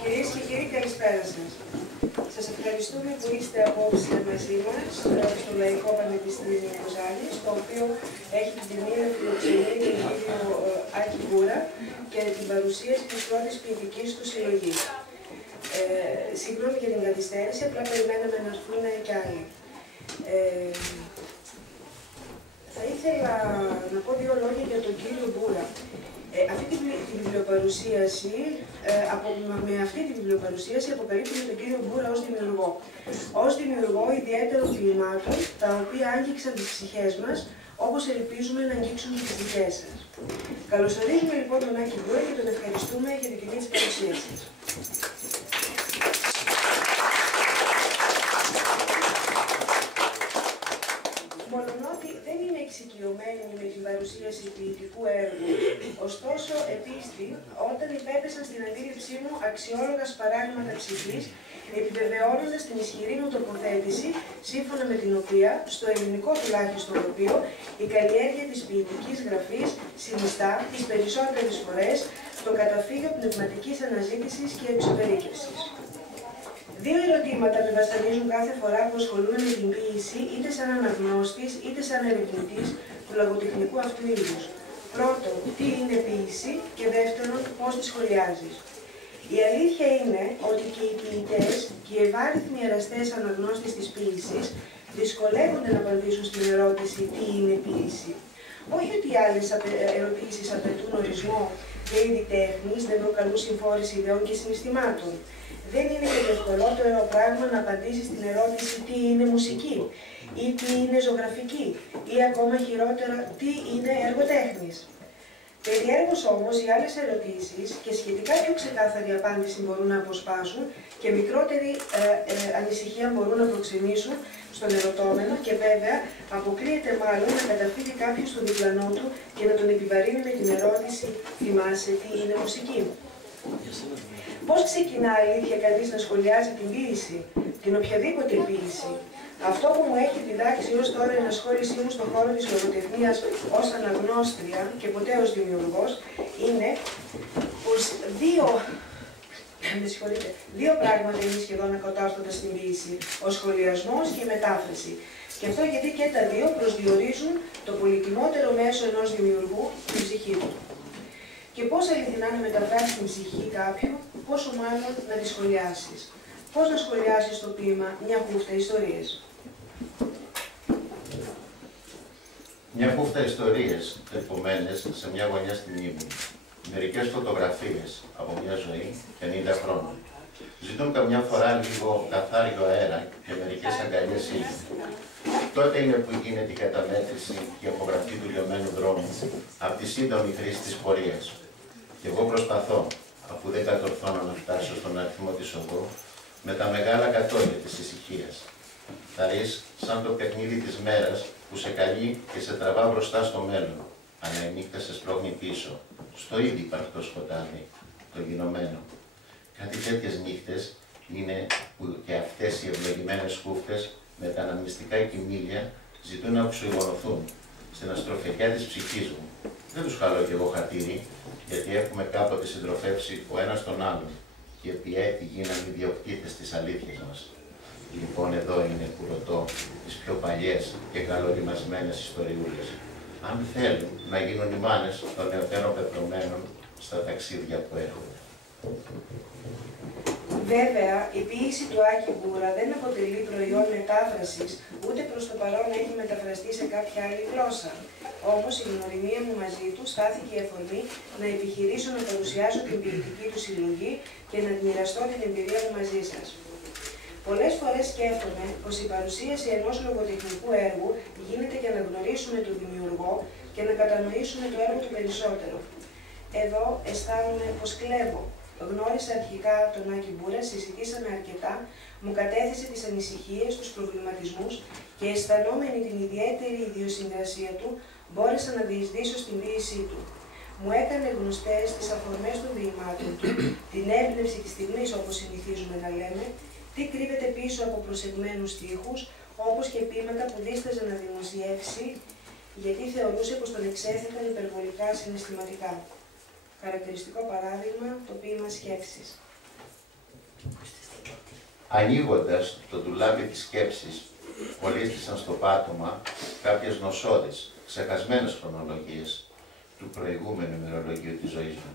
Κυρίες και κύριοι, καλησπέρα σας. Σας ευχαριστούμε που είστε απόψε μαζί μας στο Λαϊκό Πανεπιστήμιο Κοζάνης, το οποίο έχει την τιμή να φιλοξενεί τον κύριο Άκη Μπούρα και την παρουσίαση της πρώτης ποιητικής του συλλογής. Συγγνώμη για την καθυστέρηση, απλά περιμέναμε να έρθουν και άλλοι. Θα ήθελα να πω δύο λόγια για τον κύριο Μπούρα. Με αυτή τη βιβλιοπαρουσίαση αποκαλύπτουμε τον κύριο Μπούρα ως δημιουργό. Ως δημιουργό ιδιαίτερων ποιημάτων, τα οποία άγγιξαν τις ψυχές μας, όπως ελπίζουμε να αγγίξουν τις δικές σας. Καλωσορίζουμε λοιπόν τον Άκη Μπούρα και τον ευχαριστούμε για την τιμή της παρουσίασης. Μολονότι δεν είμαι εξοικειωμένη με την παρουσίαση ποιητικού έργου, ωστόσο επίστη όταν υπέπεσαν στην αντίληψή μου αξιόλογα σπαράγματα ψυχής, επιβεβαιώνοντας την ισχυρή μου τοποθέτηση, σύμφωνα με την οποία, στο ελληνικό τουλάχιστον τοπίο, η καλλιέργεια της ποιητικής γραφής συνιστά τις περισσότερες φορές το καταφύγιο πνευματικής αναζήτησης και εξωτερήκευσης. Δύο ερωτήματα με βασανίζουν κάθε φορά που ασχολούμαι με την ποίηση, είτε σαν αναγνώστης είτε σαν ερευνητής του λογοτεχνικού αυτού είδους. Πρώτον, τι είναι ποίηση και δεύτερον, πώς τη σχολιάζεις. Η αλήθεια είναι ότι και οι ποιητές και οι ευάριθμοι εραστές αναγνώστες της ποίησης δυσκολεύονται να απαντήσουν στην ερώτηση τι είναι ποίηση. Όχι ότι οι άλλες ερωτήσεις απαιτούν ορισμό και είδη τέχνης, δεν προκαλούν συμφόρηση ιδεών και συναισθημάτων. Δεν είναι και το ευκολότερο πράγμα να απαντήσει στην ερώτηση τι είναι μουσική ή τι είναι ζωγραφική ή ακόμα χειρότερα τι είναι εργοτέχνης. Περιέργως όμως οι άλλες ερωτήσεις και σχετικά πιο ξεκάθαρη απάντηση μπορούν να αποσπάσουν και μικρότερη ανησυχία μπορούν να προξενήσουν στον ερωτώμενο και βέβαια αποκλείεται μάλλον να καταφύγει κάποιος στον διπλανό του και να τον επιβαρύνει με την ερώτηση «Θυμάσαι τι είναι μουσική?» Πώς ξεκινά αλήθεια κανείς να σχολιάζει την ποίηση, την οποιαδήποτε ποίηση? Αυτό που μου έχει διδάξει ως τώρα η ενασχόλησή μου στον χώρο της λογοτεχνίας ως αναγνώστρια και ποτέ ως δημιουργός είναι πως δύο πράγματα είναι σχεδόν ακατόρθωτα στην ποίηση, ο σχολιασμός και η μετάφραση. Και αυτό γιατί και τα δύο προσδιορίζουν το πολυτιμότερο μέσο ενός δημιουργού, την ψυχή του. Και πώς αληθινά να μεταφράσεις την ψυχή κάποιου, πόσο μάλλον να τη σχολιάσεις. Πώς να σχολιάσεις το ποίημα «Μια χούφτα ιστορίες». Μια χούφτα ιστορίες, ερχομένες σε μια γωνιά στη μνήμη. Μερικές φωτογραφίες από μια ζωή 50 χρόνων. Ζητούν καμιά φορά λίγο καθάριο αέρα και μερικές αγκαλιές ήλιου. Τότε είναι που γίνεται η καταμέτρηση και η απογραφή του λιωμένου δρόμου από τη σύντομη χρήση της πορείας. Και εγώ προσπαθώ, αφού δεν κατορθώνω να φτάσω στον αριθμό της οδού, με τα μεγάλα κατόγια της ησυχίας. Θα ρίς σαν το παιχνίδι της μέρας που σε καλεί και σε τραβά μπροστά στο μέλλον, αλλά η νύχτα σε σπρώχνει πίσω, στο ήδη υπαρκτό σκοτάδι, το γινωμένο. Κάτι τέτοιες νύχτες είναι που και αυτές οι ευλογημένες χούφτες με τα αναμνηστικά κοιμήλια ζητούν να οξυγονωθούν στην αστροφαιά της ψυχής μου. Δεν τους χαλώ κι εγώ χατήρι, γιατί έχουμε κάποτε συντροφεύσει ο ένας τον άλλον και επί έτη γίνανε ιδιοκτήτες της αλήθειας μας. Λοιπόν, εδώ είναι που ρωτώ τις πιο παλιές και καλοριμασμένες ιστοριούλες. Αν θέλουν να γίνουν οι μάνες των νεωτέρων πεπρωμένων στα ταξίδια που έρχονται. Βέβαια, η ποίηση του Άκη Μπούρα δεν αποτελεί προϊόν μετάφρασης, ούτε προς το παρόν έχει μεταφραστεί σε κάποια άλλη γλώσσα. Όμως, η γνωριμία μου μαζί του στάθηκε η αφορμή να επιχειρήσω να παρουσιάσω την ποιητική του συλλογή και να μοιραστώ την εμπειρία μου μαζί σας. Πολλές φορές σκέφτομαι πως η παρουσίαση ενός λογοτεχνικού έργου γίνεται για να γνωρίσουμε τον δημιουργό και να κατανοήσουμε το έργο του περισσότερο. Εδώ αισθάνομαι πως κλέβω. Γνώρισα αρχικά τον Άκη Μπούρα, συζητήσαμε αρκετά, μου κατέθεσε τις ανησυχίες, τους προβληματισμούς και αισθανόμενη την ιδιαίτερη ιδιοσυγκρασία του, μπόρεσα να διεισδύσω στην ποίησή του. Μου έκανε γνωστές τις αφορμές των διημάτων του, την έμπνευση της στιγμής όπως συνηθίζουμε να λέμε, τι κρύβεται πίσω από προσεγμένους στίχους, όπως και ποίηματα που δίσταζε να δημοσιεύσει, γιατί θεωρούσε πως τον εξέθεταν υπερβολικά συναισθηματικά. Χαρακτηριστικό παράδειγμα, το ποίημα σκέψης. Ανοίγοντας το ντουλάπι της σκέψης, ολίσθησαν στο πάτωμα κάποιες νοσώδεις, ξεχασμένες χρονολογίες του προηγούμενου ημερολογίου της ζωής μου.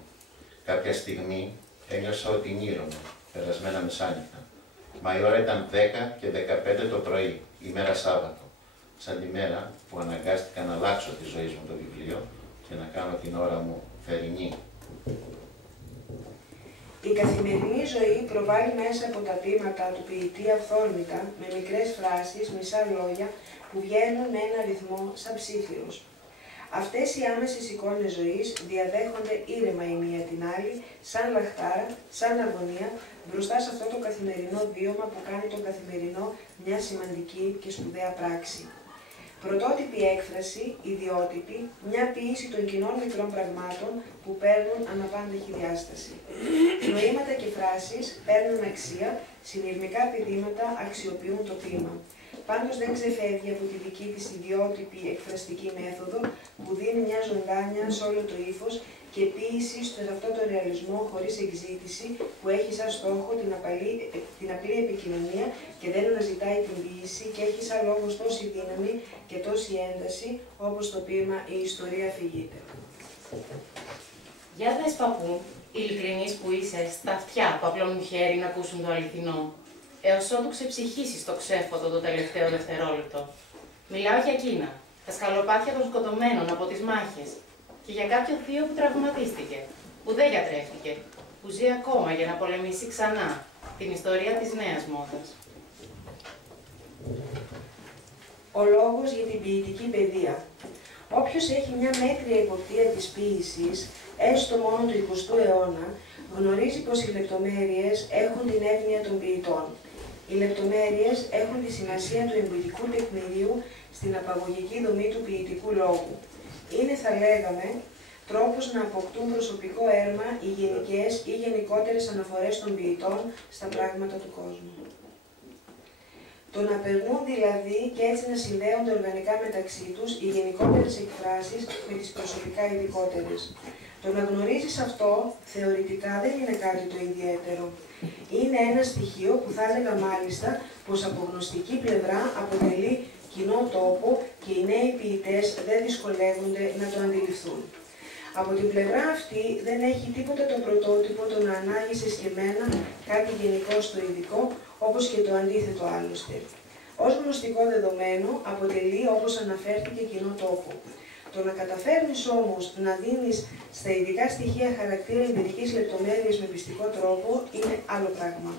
Κάποια στιγμή ένιωσα ότι νύρωμαι, περασμένα μεσάνυχτα. Μα η ώρα ήταν 10 και 15 το πρωί, ημέρα Σάββατο, σαν τη μέρα που αναγκάστηκα να αλλάξω τη ζωή μου το βιβλίο και να κάνω την ώρα μου θερινή. Η καθημερινή ζωή προβάλλει μέσα από τα ποίηματα του ποιητή αυθόρμητα, με μικρές φράσεις, μισά λόγια, που βγαίνουν με ένα ρυθμό σαν ψήφιρος. Αυτές οι άμεσες εικόνες ζωής διαδέχονται ήρεμα η μία την άλλη, σαν λαχτάρα, σαν αγωνία, μπροστά σε αυτό το καθημερινό βίωμα που κάνει τον καθημερινό μια σημαντική και σπουδαία πράξη. Πρωτότυπη έκφραση, ιδιότυπη, μια ποίηση των κοινών μικρών πραγμάτων που παίρνουν αναπάντεχη διάσταση. Νοήματα και φράσεις παίρνουν αξία, συνειρμικά πηδήματα αξιοποιούν το ποίημα. Πάντως δεν ξεφεύγει από τη δική της ιδιότυπη εκφραστική μέθοδο που δίνει μια ζωντάνια σε όλο το ύφος και ποίηση σε αυτό το ρεαλισμό χωρίς εξζήτηση που έχει σαν στόχο την απλή επικοινωνία και δεν αναζητάει την ποίηση και έχει σαν λόγος τόση δύναμη και τόση ένταση όπως το ποίημα «Η ιστορία αφηγείται». Για δες, παππού, ειλικρινής που είσαι, στα αυτιά που απλώνουν χέρι να ακούσουν το αληθινό, έως ότου ξεψυχήσεις το ξέφωτο το τελευταίο δευτερόλεπτο. Μιλάω για εκείνα, τα σκαλοπάτια των σκοτωμένων από τις μάχες και για κάποιο θείο που τραυματίστηκε, που δεν γιατρεύτηκε, που ζει ακόμα για να πολεμήσει ξανά την ιστορία της νέας μόδας. Ο λόγος για την ποιητική παιδεία. Όποιος έχει μια μέτρια υποπτία της ποίησης, έστω μόνο του 20ου αιώνα, γνωρίζει πως οι λεπτομέρειες έχουν την εύνοια των ποιητών. Οι λεπτομέρειες έχουν τη σημασία του εμπειρικού τεκμηρίου στην απαγωγική δομή του ποιητικού λόγου. Είναι, θα λέγαμε, τρόπος να αποκτούν προσωπικό έρμα οι γενικές ή γενικότερες αναφορές των ποιητών στα πράγματα του κόσμου. Το να περνούν δηλαδή και έτσι να συνδέονται οργανικά μεταξύ τους οι γενικότερες εκφράσεις με τις προσωπικά ειδικότερες. Το να γνωρίζεις αυτό θεωρητικά δεν είναι κάτι το ιδιαίτερο. Είναι ένα στοιχείο που θα έλεγα μάλιστα πως από γνωστική πλευρά αποτελεί κοινό τόπο και οι νέοι ποιητές δεν δυσκολεύονται να το αντιληφθούν. Από την πλευρά αυτή δεν έχει τίποτα το πρωτότυπο το να ανάγει σε σκεμμένα κάτι γενικό στο ειδικό, όπως και το αντίθετο άλλωστε. Ως γνωστικό δεδομένο αποτελεί, όπως αναφέρθηκε, κοινό τόπο. Το να καταφέρνεις όμως να δίνεις στα ειδικά στοιχεία χαρακτήρα εμπειρικής λεπτομέρειας με πιστικό τρόπο είναι άλλο πράγμα.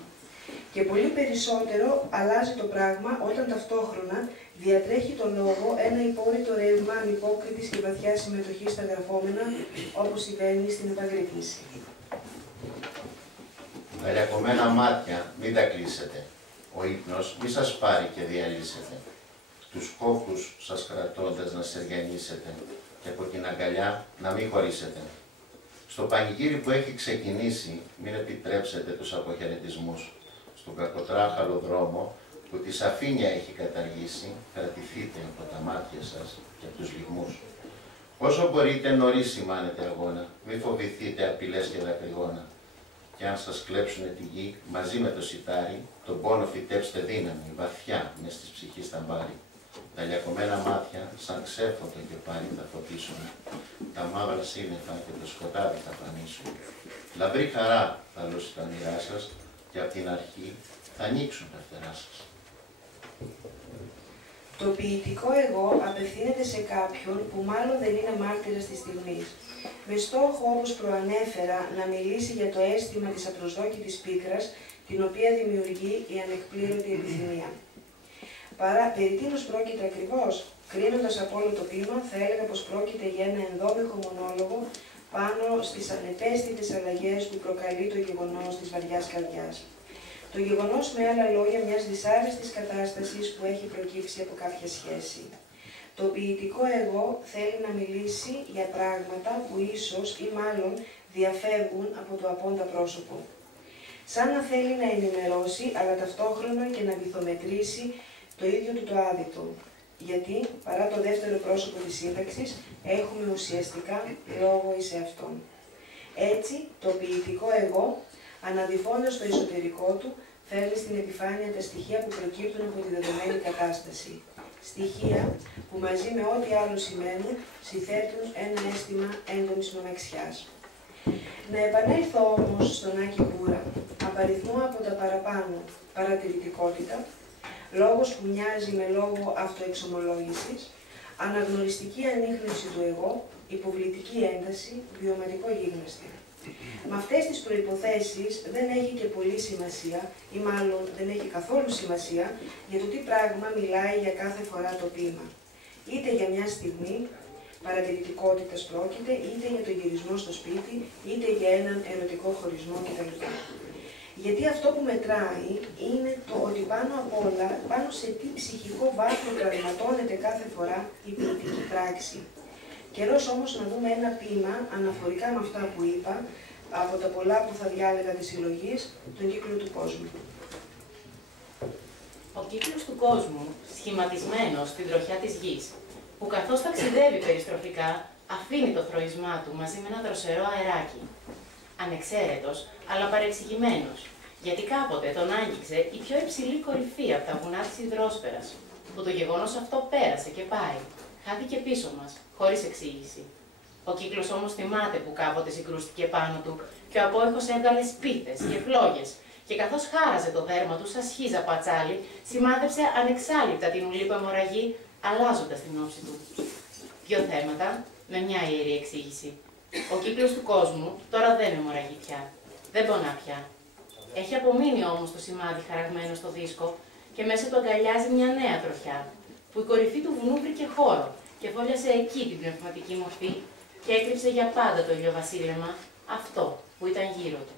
Και πολύ περισσότερο αλλάζει το πράγμα όταν ταυτόχρονα διατρέχει το λόγο ένα υπόρρητο ρεύμα ανυπόκριτης και βαθιά συμμετοχής στα γραφόμενα, όπως συμβαίνει στην επαγρύπνηση. Τα λιακωμένα μάτια μην τα κλείσετε. Ο ύπνος μη σας πάρει και διαλύσετε. Τους κόκκους σας κρατώντας να σεργιανίσετε και από την αγκαλιά να μην χωρίσετε. Στο πανηγύρι που έχει ξεκινήσει μην επιτρέψετε τους αποχαιρετισμούς. Στον κακοτράχαλο δρόμο που τη σαφήνεια έχει καταργήσει, κρατηθείτε από τα μάτια σας και από τους λυγμούς. Όσο μπορείτε νωρίς σημάνετε αγώνα, μην φοβηθείτε απειλές και δακρυγόνα. Και αν σας κλέψουνε τη γη, μαζί με το σιτάρι, τον πόνο φυτέψτε δύναμη, βαθιά, μες της ψυχής θα μπάρει. Τα λιακωμένα μάτια, σαν ξέφωτο και πάλι θα φωτίσουν. Τα μαύρα σύννεφα και το σκοτάδι θα φανίσουν. Λαμπρή χαρά θα λούσει τα όνειρά σας και από την αρχή θα ανοίξουν τα φτερά σας. Το ποιητικό εγώ απευθύνεται σε κάποιον που μάλλον δεν είναι μάρτυρας της στιγμής. Με στόχο, όπως προανέφερα, να μιλήσει για το αίσθημα της απροσδόκητης πίκρας, την οποία δημιουργεί η ανεκπλήρωτη επιθυμία. Περί τίνος πρόκειται ακριβώς? Κρίνοντας από όλο το ποίημα, θα έλεγα πως πρόκειται για ένα ενδόμηχο μονόλογο πάνω στις ανεπαίσθητες αλλαγές που προκαλεί το γεγονός της βαριάς καρδιάς. Το γεγονός, με άλλα λόγια, μιας δυσάρεστης κατάστασης που έχει προκύψει από κάποια σχέση. Το ποιητικό εγώ θέλει να μιλήσει για πράγματα που ίσως ή μάλλον διαφεύγουν από το απόντα πρόσωπο. Σαν να θέλει να ενημερώσει, αλλά ταυτόχρονα και να βυθομετρήσει το ίδιο του το άδειτο. Γιατί, παρά το δεύτερο πρόσωπο της σύνταξης, έχουμε ουσιαστικά λόγο εις εαυτόν. Έτσι, το ποιητικό εγώ, αναδυφώντας το εσωτερικό του, φέρνει στην επιφάνεια τα στοιχεία που προκύπτουν από τη δεδομένη κατάσταση. Στοιχεία που μαζί με ό,τι άλλο σημαίνουν, συνθέτουν ένα αίσθημα έντονης μοναξιάς. Να επανέλθω όμως στον Άκη Μπούρα, απαριθμό από τα παραπάνω, παρατηρητικότητα, λόγος που μοιάζει με λόγο αυτοεξομολόγησης, αναγνωριστική ανίχνευση του εγώ, υποβλητική ένταση, βιωματικό γίγνεσθε. Με αυτές τις προϋποθέσεις δεν έχει και πολύ σημασία, ή μάλλον δεν έχει καθόλου σημασία, για το τι πράγμα μιλάει για κάθε φορά το ποίημα. Είτε για μια στιγμή παρατηρητικότητας πρόκειται, είτε για το γυρισμό στο σπίτι, είτε για έναν ερωτικό χωρισμό κτλ. Γιατί αυτό που μετράει είναι το ότι πάνω απ' όλα, πάνω σε τι ψυχικό βάθρο πραγματώνεται κάθε φορά η ποιητική πράξη. Καιρός όμως να δούμε ένα ποίημα, αναφορικά με αυτά που είπα, από τα πολλά που θα διάλεγα της συλλογής, τον κύκλο του κόσμου. Ο κύκλος του κόσμου, σχηματισμένος στην τροχιά της γης, που καθώς ταξιδεύει περιστροφικά, αφήνει το θροισμά του μαζί με ένα δροσερό αεράκι. Ανεξαίρετος, αλλά παρεξηγημένος, γιατί κάποτε τον άγγιξε η πιο υψηλή κορυφή από τα βουνά της υδρόσφαιρας, που το γεγονός αυτό πέρασε και πάει, χάθηκε πίσω μας, χωρίς εξήγηση. Ο κύκλος όμως θυμάται που κάποτε συγκρούστηκε πάνω του και ο απόϊχος έβγαλε σπίθες και φλόγες, και καθώς χάραζε το δέρμα του σαν σχίζα πατσάλι, σημάδεψε ανεξάλληπτα την ουλή που αιμορραγεί, αλλάζοντας την όψη του. Δύο θέματα, με μια ιερή εξήγηση. Ο κύκλος του κόσμου τώρα δεν αιμορραγεί πια. Δεν πονά πια. Έχει απομείνει όμως το σημάδι χαραγμένο στο δίσκο και μέσα του αγκαλιάζει μια νέα τροχιά, που η κορυφή του βουνού βρήκε χώρο και φόλιασε εκεί την πνευματική μορφή και έκρυψε για πάντα το ηλιοβασίλεμα, αυτό που ήταν γύρω του.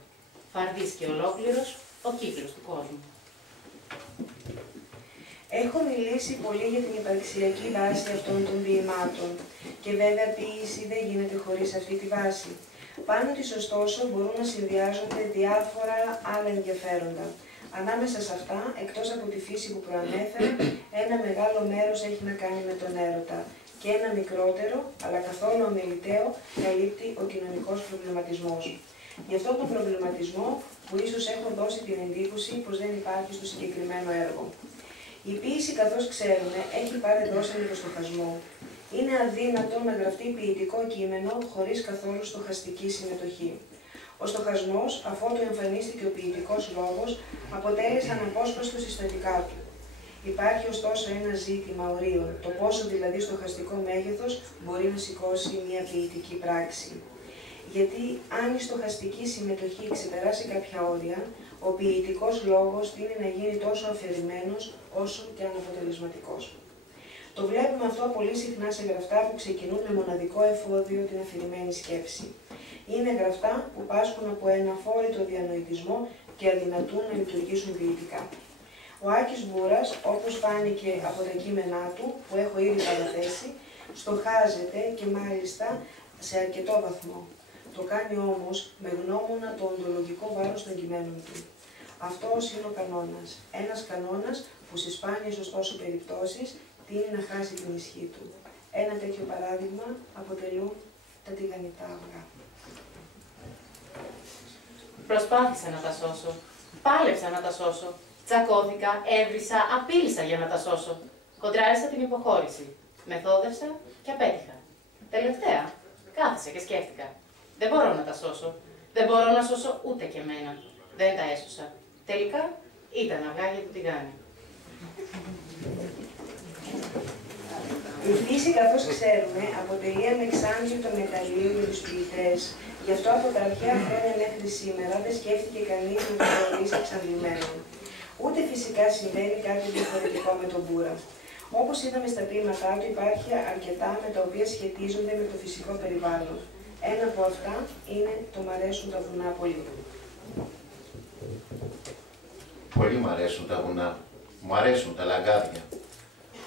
Φαρδής και ολόκληρος ο κύκλος του κόσμου. Έχω μιλήσει πολύ για την υπαρξιακή βάση αυτών των ποιημάτων και βέβαια ποίηση δεν γίνεται χωρίς αυτή τη βάση. Πάνω της ωστόσο μπορούν να συνδυάζονται διάφορα άλλα ενδιαφέροντα. Ανάμεσα σε αυτά, εκτός από τη φύση που προανέφερα, ένα μεγάλο μέρος έχει να κάνει με τον έρωτα και ένα μικρότερο, αλλά καθόλου αμεληταίο, καλύπτει ο κοινωνικός προβληματισμός. Γι' αυτόν τον προβληματισμό που ίσως έχω δώσει την εντύπωση πως δεν υπάρχει στο συγκεκριμένο έργο. Η ποίηση, καθώς ξέρουμε, έχει πάρει δόση με το στοχασμό. Είναι αδύνατο να γραφτεί ποιητικό κείμενο χωρίς καθόλου στοχαστική συμμετοχή. Ο στοχασμός, αφότου εμφανίστηκε ο ποιητικός λόγος, αποτέλεσε αναπόσπαστο συστατικά του. Υπάρχει ωστόσο ένα ζήτημα ορίων, το πόσο δηλαδή στοχαστικό μέγεθος μπορεί να σηκώσει μια ποιητική πράξη. Γιατί αν η στοχαστική συμμετοχή ξεπεράσει κάποια όρια, ο ποιητικός λόγος τείνει να γίνει τόσο αφηρημένος όσο και αναποτελεσματικός. Το βλέπουμε αυτό πολύ συχνά σε γραφτά που ξεκινούν με μοναδικό εφόδιο την αφηρημένη σκέψη. Είναι γραφτά που πάσχουν από ένα αφόρητο διανοητισμό και αδυνατούν να λειτουργήσουν ποιητικά. Ο Άκης Μπούρας, όπως φάνηκε από τα κείμενά του, που έχω ήδη παραθέσει, στοχάζεται και μάλιστα σε αρκετό βαθμό. Το κάνει όμως με γνώμονα το οντολογικό βάρος των κειμένων του. Αυτός είναι ο κανόνας. Ένας κανόνας που σε σπάνιες ωστόσο περιπτώσεις τείνει να χάσει την ισχύ του. Ένα τέτοιο παράδειγμα αποτελούν τα τηγανιτά αυγά. Προσπάθησα να τα σώσω. Πάλεψα να τα σώσω. Τσακώθηκα, έβρισα, απείλησα για να τα σώσω. Κοντράρισα την υποχώρηση. Μεθόδευσα και απέτυχα. Τελευταία, κάθισα και σκέφτηκα. Δεν μπορώ να τα σώσω. Δεν μπορώ να σώσω ούτε και εμένα. Δεν τα έσωσα. Τελικά ήταν αυγά για το τηγάνι. Η φύση, καθώς ξέρουμε, αποτελεί ανεξάντλητο μεταλλείο για τους ποιητές. Γι' αυτό από τα αρχαία χρόνια μέχρι σήμερα δεν σκέφτηκε κανείς να το θεωρήσει εξαντλημένο. Ούτε φυσικά συμβαίνει κάτι διαφορετικό με τον Μπούρα. Όπως είδαμε στα ποίηματά του, υπάρχει αρκετά με τα οποία σχετίζονται με το φυσικό περιβάλλον. Ένα από αυτά είναι το «Μ' αρέσουν τα βουνά πολύ». Πολύ μ' αρέσουν τα βουνά. Μου αρέσουν τα λαγκάδια.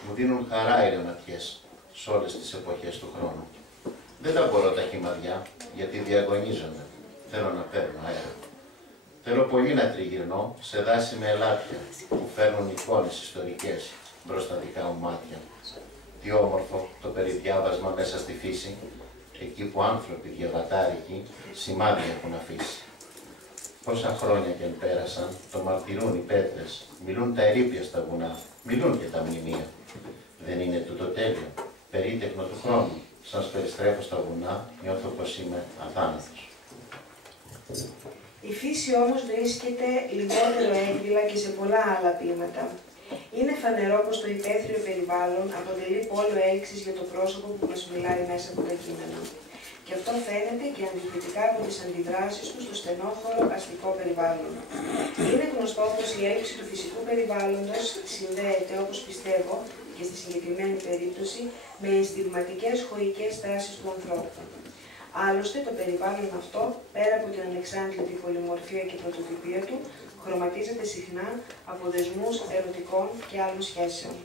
Μου δίνουν χαρά οι ρεματιές σε όλες τις εποχές του χρόνου. Δεν τα μπορώ τα χυμαδιά, γιατί διαγωνίζονται. Θέλω να παίρνω αέρα. Θέλω πολύ να τριγυρνώ σε δάση με ελάτια που φέρνουν εικόνες ιστορικές προς τα δικά μου μάτια. Τι όμορφο το περιδιάβασμα μέσα στη φύση, εκεί που άνθρωποι διαβατάρικοι σημάδια έχουν αφήσει. Πόσα χρόνια και αν πέρασαν, το μαρτυρούν οι πέτρες, μιλούν τα ερείπια στα βουνά, μιλούν και τα μνημεία. Δεν είναι τούτο τέλειο, περίτεχνο του χρόνου. Σας περιστρέφω στα βουνά, νιώθω πως είμαι αθάνατος. Η φύση όμως βρίσκεται λιγότερο έκδηλα και σε πολλά άλλα ποίηματα. Είναι φανερό πως το υπαίθριο περιβάλλον αποτελεί πόλο έλξης για το πρόσωπο που μας μιλάει μέσα από τα κείμενα. Και αυτό φαίνεται και αντιθετικά από τις αντιδράσεις του στο στενόχωρο αστικό περιβάλλον. Είναι γνωστό πως η έλξη του φυσικού περιβάλλοντος συνδέεται, όπως πιστεύω και στη συγκεκριμένη περίπτωση, με αισθηματικές χωικές τάσεις του ανθρώπου. Άλλωστε, το περιβάλλον αυτό, πέρα από την ανεξάντλητη πολυμορφία και πρωτοτυπία του, χρωματίζεται συχνά από δεσμούς ερωτικών και άλλων σχέσεων.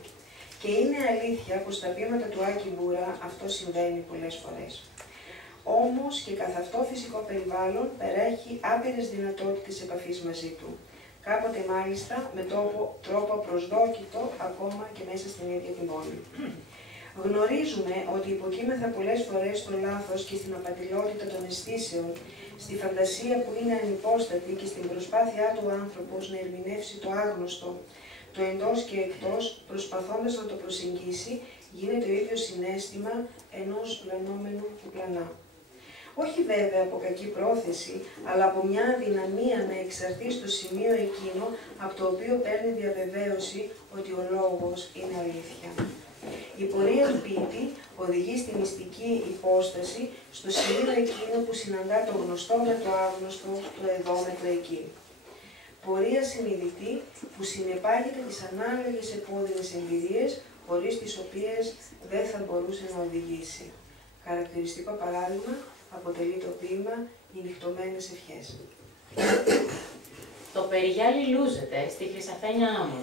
Και είναι αλήθεια πως στα ποίηματα του Άκη Μπούρα αυτό συμβαίνει πολλές φορές. Όμως και καθ' αυτό φυσικό περιβάλλον παρέχει άπειρες δυνατότητες επαφής μαζί του. Κάποτε μάλιστα με τρόπο απροσδόκητο ακόμα και μέσα στην ίδια την πόλη. Γνωρίζουμε ότι υποκείμεθα πολλές φορές στο λάθος και στην απατηλότητα των αισθήσεων, στη φαντασία που είναι ανυπόστατη και στην προσπάθειά του άνθρωπος να ερμηνεύσει το άγνωστο, το εντός και εκτός, προσπαθώντας να το προσεγγίσει, γίνεται το ίδιο συναίσθημα ενός πλανόμενου που πλανά. Όχι βέβαια από κακή πρόθεση, αλλά από μια αδυναμία να εξαρθεί στο σημείο εκείνο από το οποίο παίρνει διαβεβαίωση ότι ο λόγος είναι αλήθεια. Η πορεία του ποιητή οδηγεί στη μυστική υπόσταση, στο σημείο εκείνο που συναντά το γνωστό με το άγνωστο, το εδώ με το εκεί. Πορεία συνειδητή που συνεπάγεται τις ανάλογες επώδυνες εμπειρίες, χωρίς τις οποίες δεν θα μπορούσε να οδηγήσει. Χαρακτηριστικό παράδειγμα αποτελεί το ποίημα «Οι νυχτωμένες ευχές». Το περιγιάλι λούζεται στη Χρυσαφένια άμμο,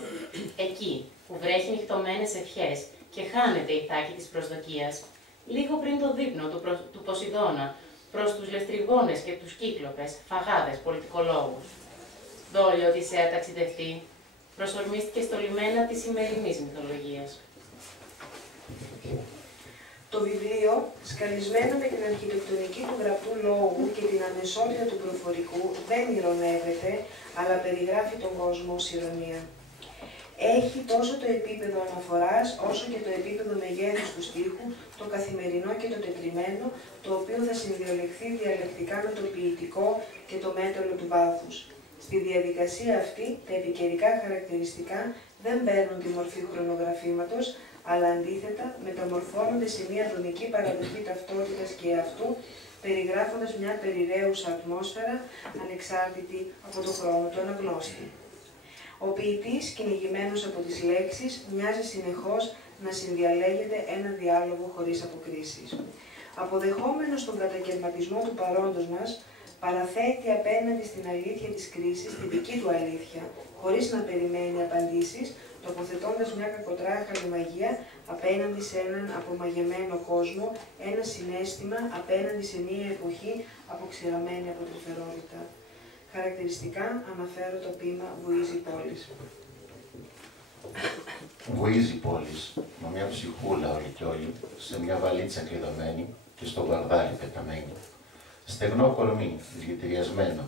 εκεί που βρέχει νυχτωμένες ευχές και χάνεται η τάκη της προσδοκίας, λίγο πριν το δείπνο του Ποσειδώνα, προς τους λευτριγόνες και τους κύκλοπες, φαγάδες, πολιτικολόγους. Δόλιο Οδυσσέα ταξιδευτή, προσορμίστηκε στο λιμένα της σημερινής μυθολογίας. Το βιβλίο, σκαλισμένο με την αρχιτεκτονική του γραπτού λόγου και την αμεσότητα του προφορικού, δεν ειρωνεύεται, αλλά περιγράφει τον κόσμο ως ηρωνία. Έχει τόσο το επίπεδο αναφοράς, όσο και το επίπεδο μεγέθους του στίχου, το καθημερινό και το τετριμένο, το οποίο θα συνδιαλεχθεί διαλεκτικά με το ποιητικό και το μέταλλο του βάθους. Στη διαδικασία αυτή, τα επικαιρικά χαρακτηριστικά δεν παίρνουν τη μορφή χρονογραφήματος, αλλά αντίθετα μεταμορφώνονται σε μια δομική παραδοχή ταυτότητας και εαυτού, περιγράφοντας μια περιραίουσα ατμόσφαιρα ανεξάρτητη από τον χρόνο του αναγνώστη. Ο ποιητής, κυνηγημένος από τις λέξεις, μοιάζει συνεχώς να συνδιαλέγεται ένα διάλογο χωρίς αποκρίσεις. Αποδεχόμενος τον κατακαιρματισμό του παρόντος μας, παραθέτει απέναντι στην αλήθεια της κρίσης τη δική του αλήθεια, χωρίς να περιμένει απαντήσεις, τοποθετώντας μια κακοτράχαλη μαγεία απέναντι σε έναν απομαγεμένο κόσμο, ένα συναίσθημα απέναντι σε μια εποχή αποξηραμένη από τρυφερότητα. Χαρακτηριστικά αναφέρω το ποίημα «Βουίζει πόλης». Βουίζει πόλης, με μια ψυχούλα όλη και όλη, σε μια βαλίτσα κλειδωμένη και στο βαρδάλι πεταμένη. Στεγνό κορμί, δηλητηριασμένο,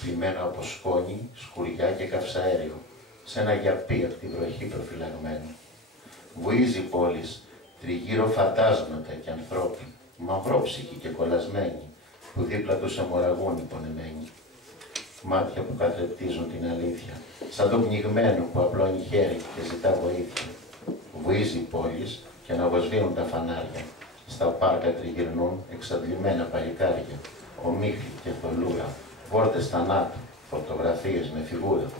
πλημμένο από σκόνη, σκουριά και καυσαέριο, σε ένα γιαπί από τη βροχή προφυλαγμένο. Βουίζει πόλης, τριγύρω φαντάσματα και ανθρώποι, μαυρόψυχοι και κολλασμένοι, που δίπλα τους αιμορραγούν οι πονεμένοι. Μάτια που καθρεπτίζουν την αλήθεια, σαν το πνιγμένο που απλώνει χέρι και ζητά βοήθεια. Βουίζει πόλης και αναβοσβήνουν τα φανάρια. Στα πάρκα τριγυρνούν εξαντλημένα παλικάρια, ομίχλη και θολούρα, βόρτες θανάτου, φωτογραφίες με φιγούρα.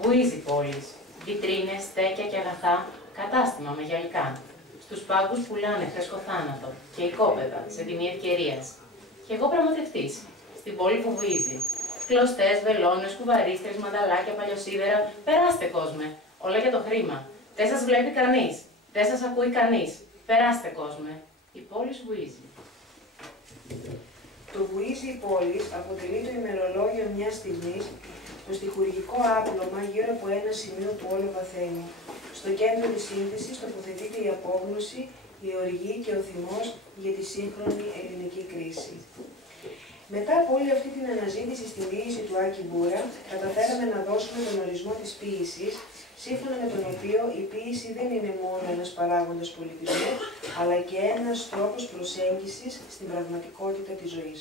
Βουίζει πόλης, βιτρίνες, στέκια και αγαθά, κατάστημα με γυαλικά. Στους πάγκους πουλάνε φρέσκο θάνατο και οικόπεδα σε τιμή ευκαιρίας. Και εγώ πραγματευτής, στην πόλη που βουίζει. Κλωστές, βελόνες, κουβαρίστρες, μανταλάκια, παλιοσίδερα, περάστε κόσμε, όλα για το χρήμα. Δεν σας βλέπει κανείς, δεν σας ακούει κανείς. Περάστε κόσμε, η πόλη βουίζει. Το «Βουίζει η πόλη» αποτελεί το ημερολόγιο μιας στιγμής, το στιχουργικό άπλωμα γύρω από ένα σημείο που όλο βαθαίνει. Στο κέντρο της σύνθεσης τοποθετείται η απόγνωση, η οργή και ο θυμός για τη σύγχρονη ελληνική κρίση. Μετά από όλη αυτή την αναζήτηση στην ποίηση του Άκη Μπούρα, καταφέραμε να δώσουμε τον ορισμό της ποίησης, σύμφωνα με τον οποίο η ποίηση δεν είναι μόνο ένας παράγοντας πολιτισμού, αλλά και ένας τρόπος προσέγγισης στην πραγματικότητα της ζωής.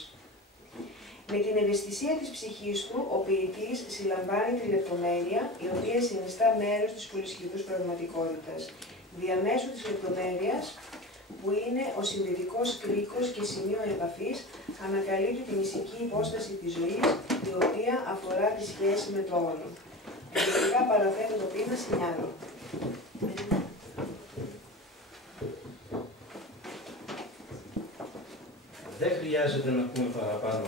Με την ευαισθησία της ψυχής του, ο ποιητής συλλαμβάνει τη λεπτομέρεια, η οποία συνιστά μέρος της πολυσχηδούς πραγματικότητας. Διαμέσου της λεπτομέρειας, που είναι ο συνδετικός κρίκος και σημείο επαφής, ανακαλύπτει τη μυστική υπόσταση της ζωής, η οποία αφορά τη σχέση με το όλο. Εντελικά παραθέτω το ποίημα Σινιάλο. Δεν χρειάζεται να πούμε παραπάνω.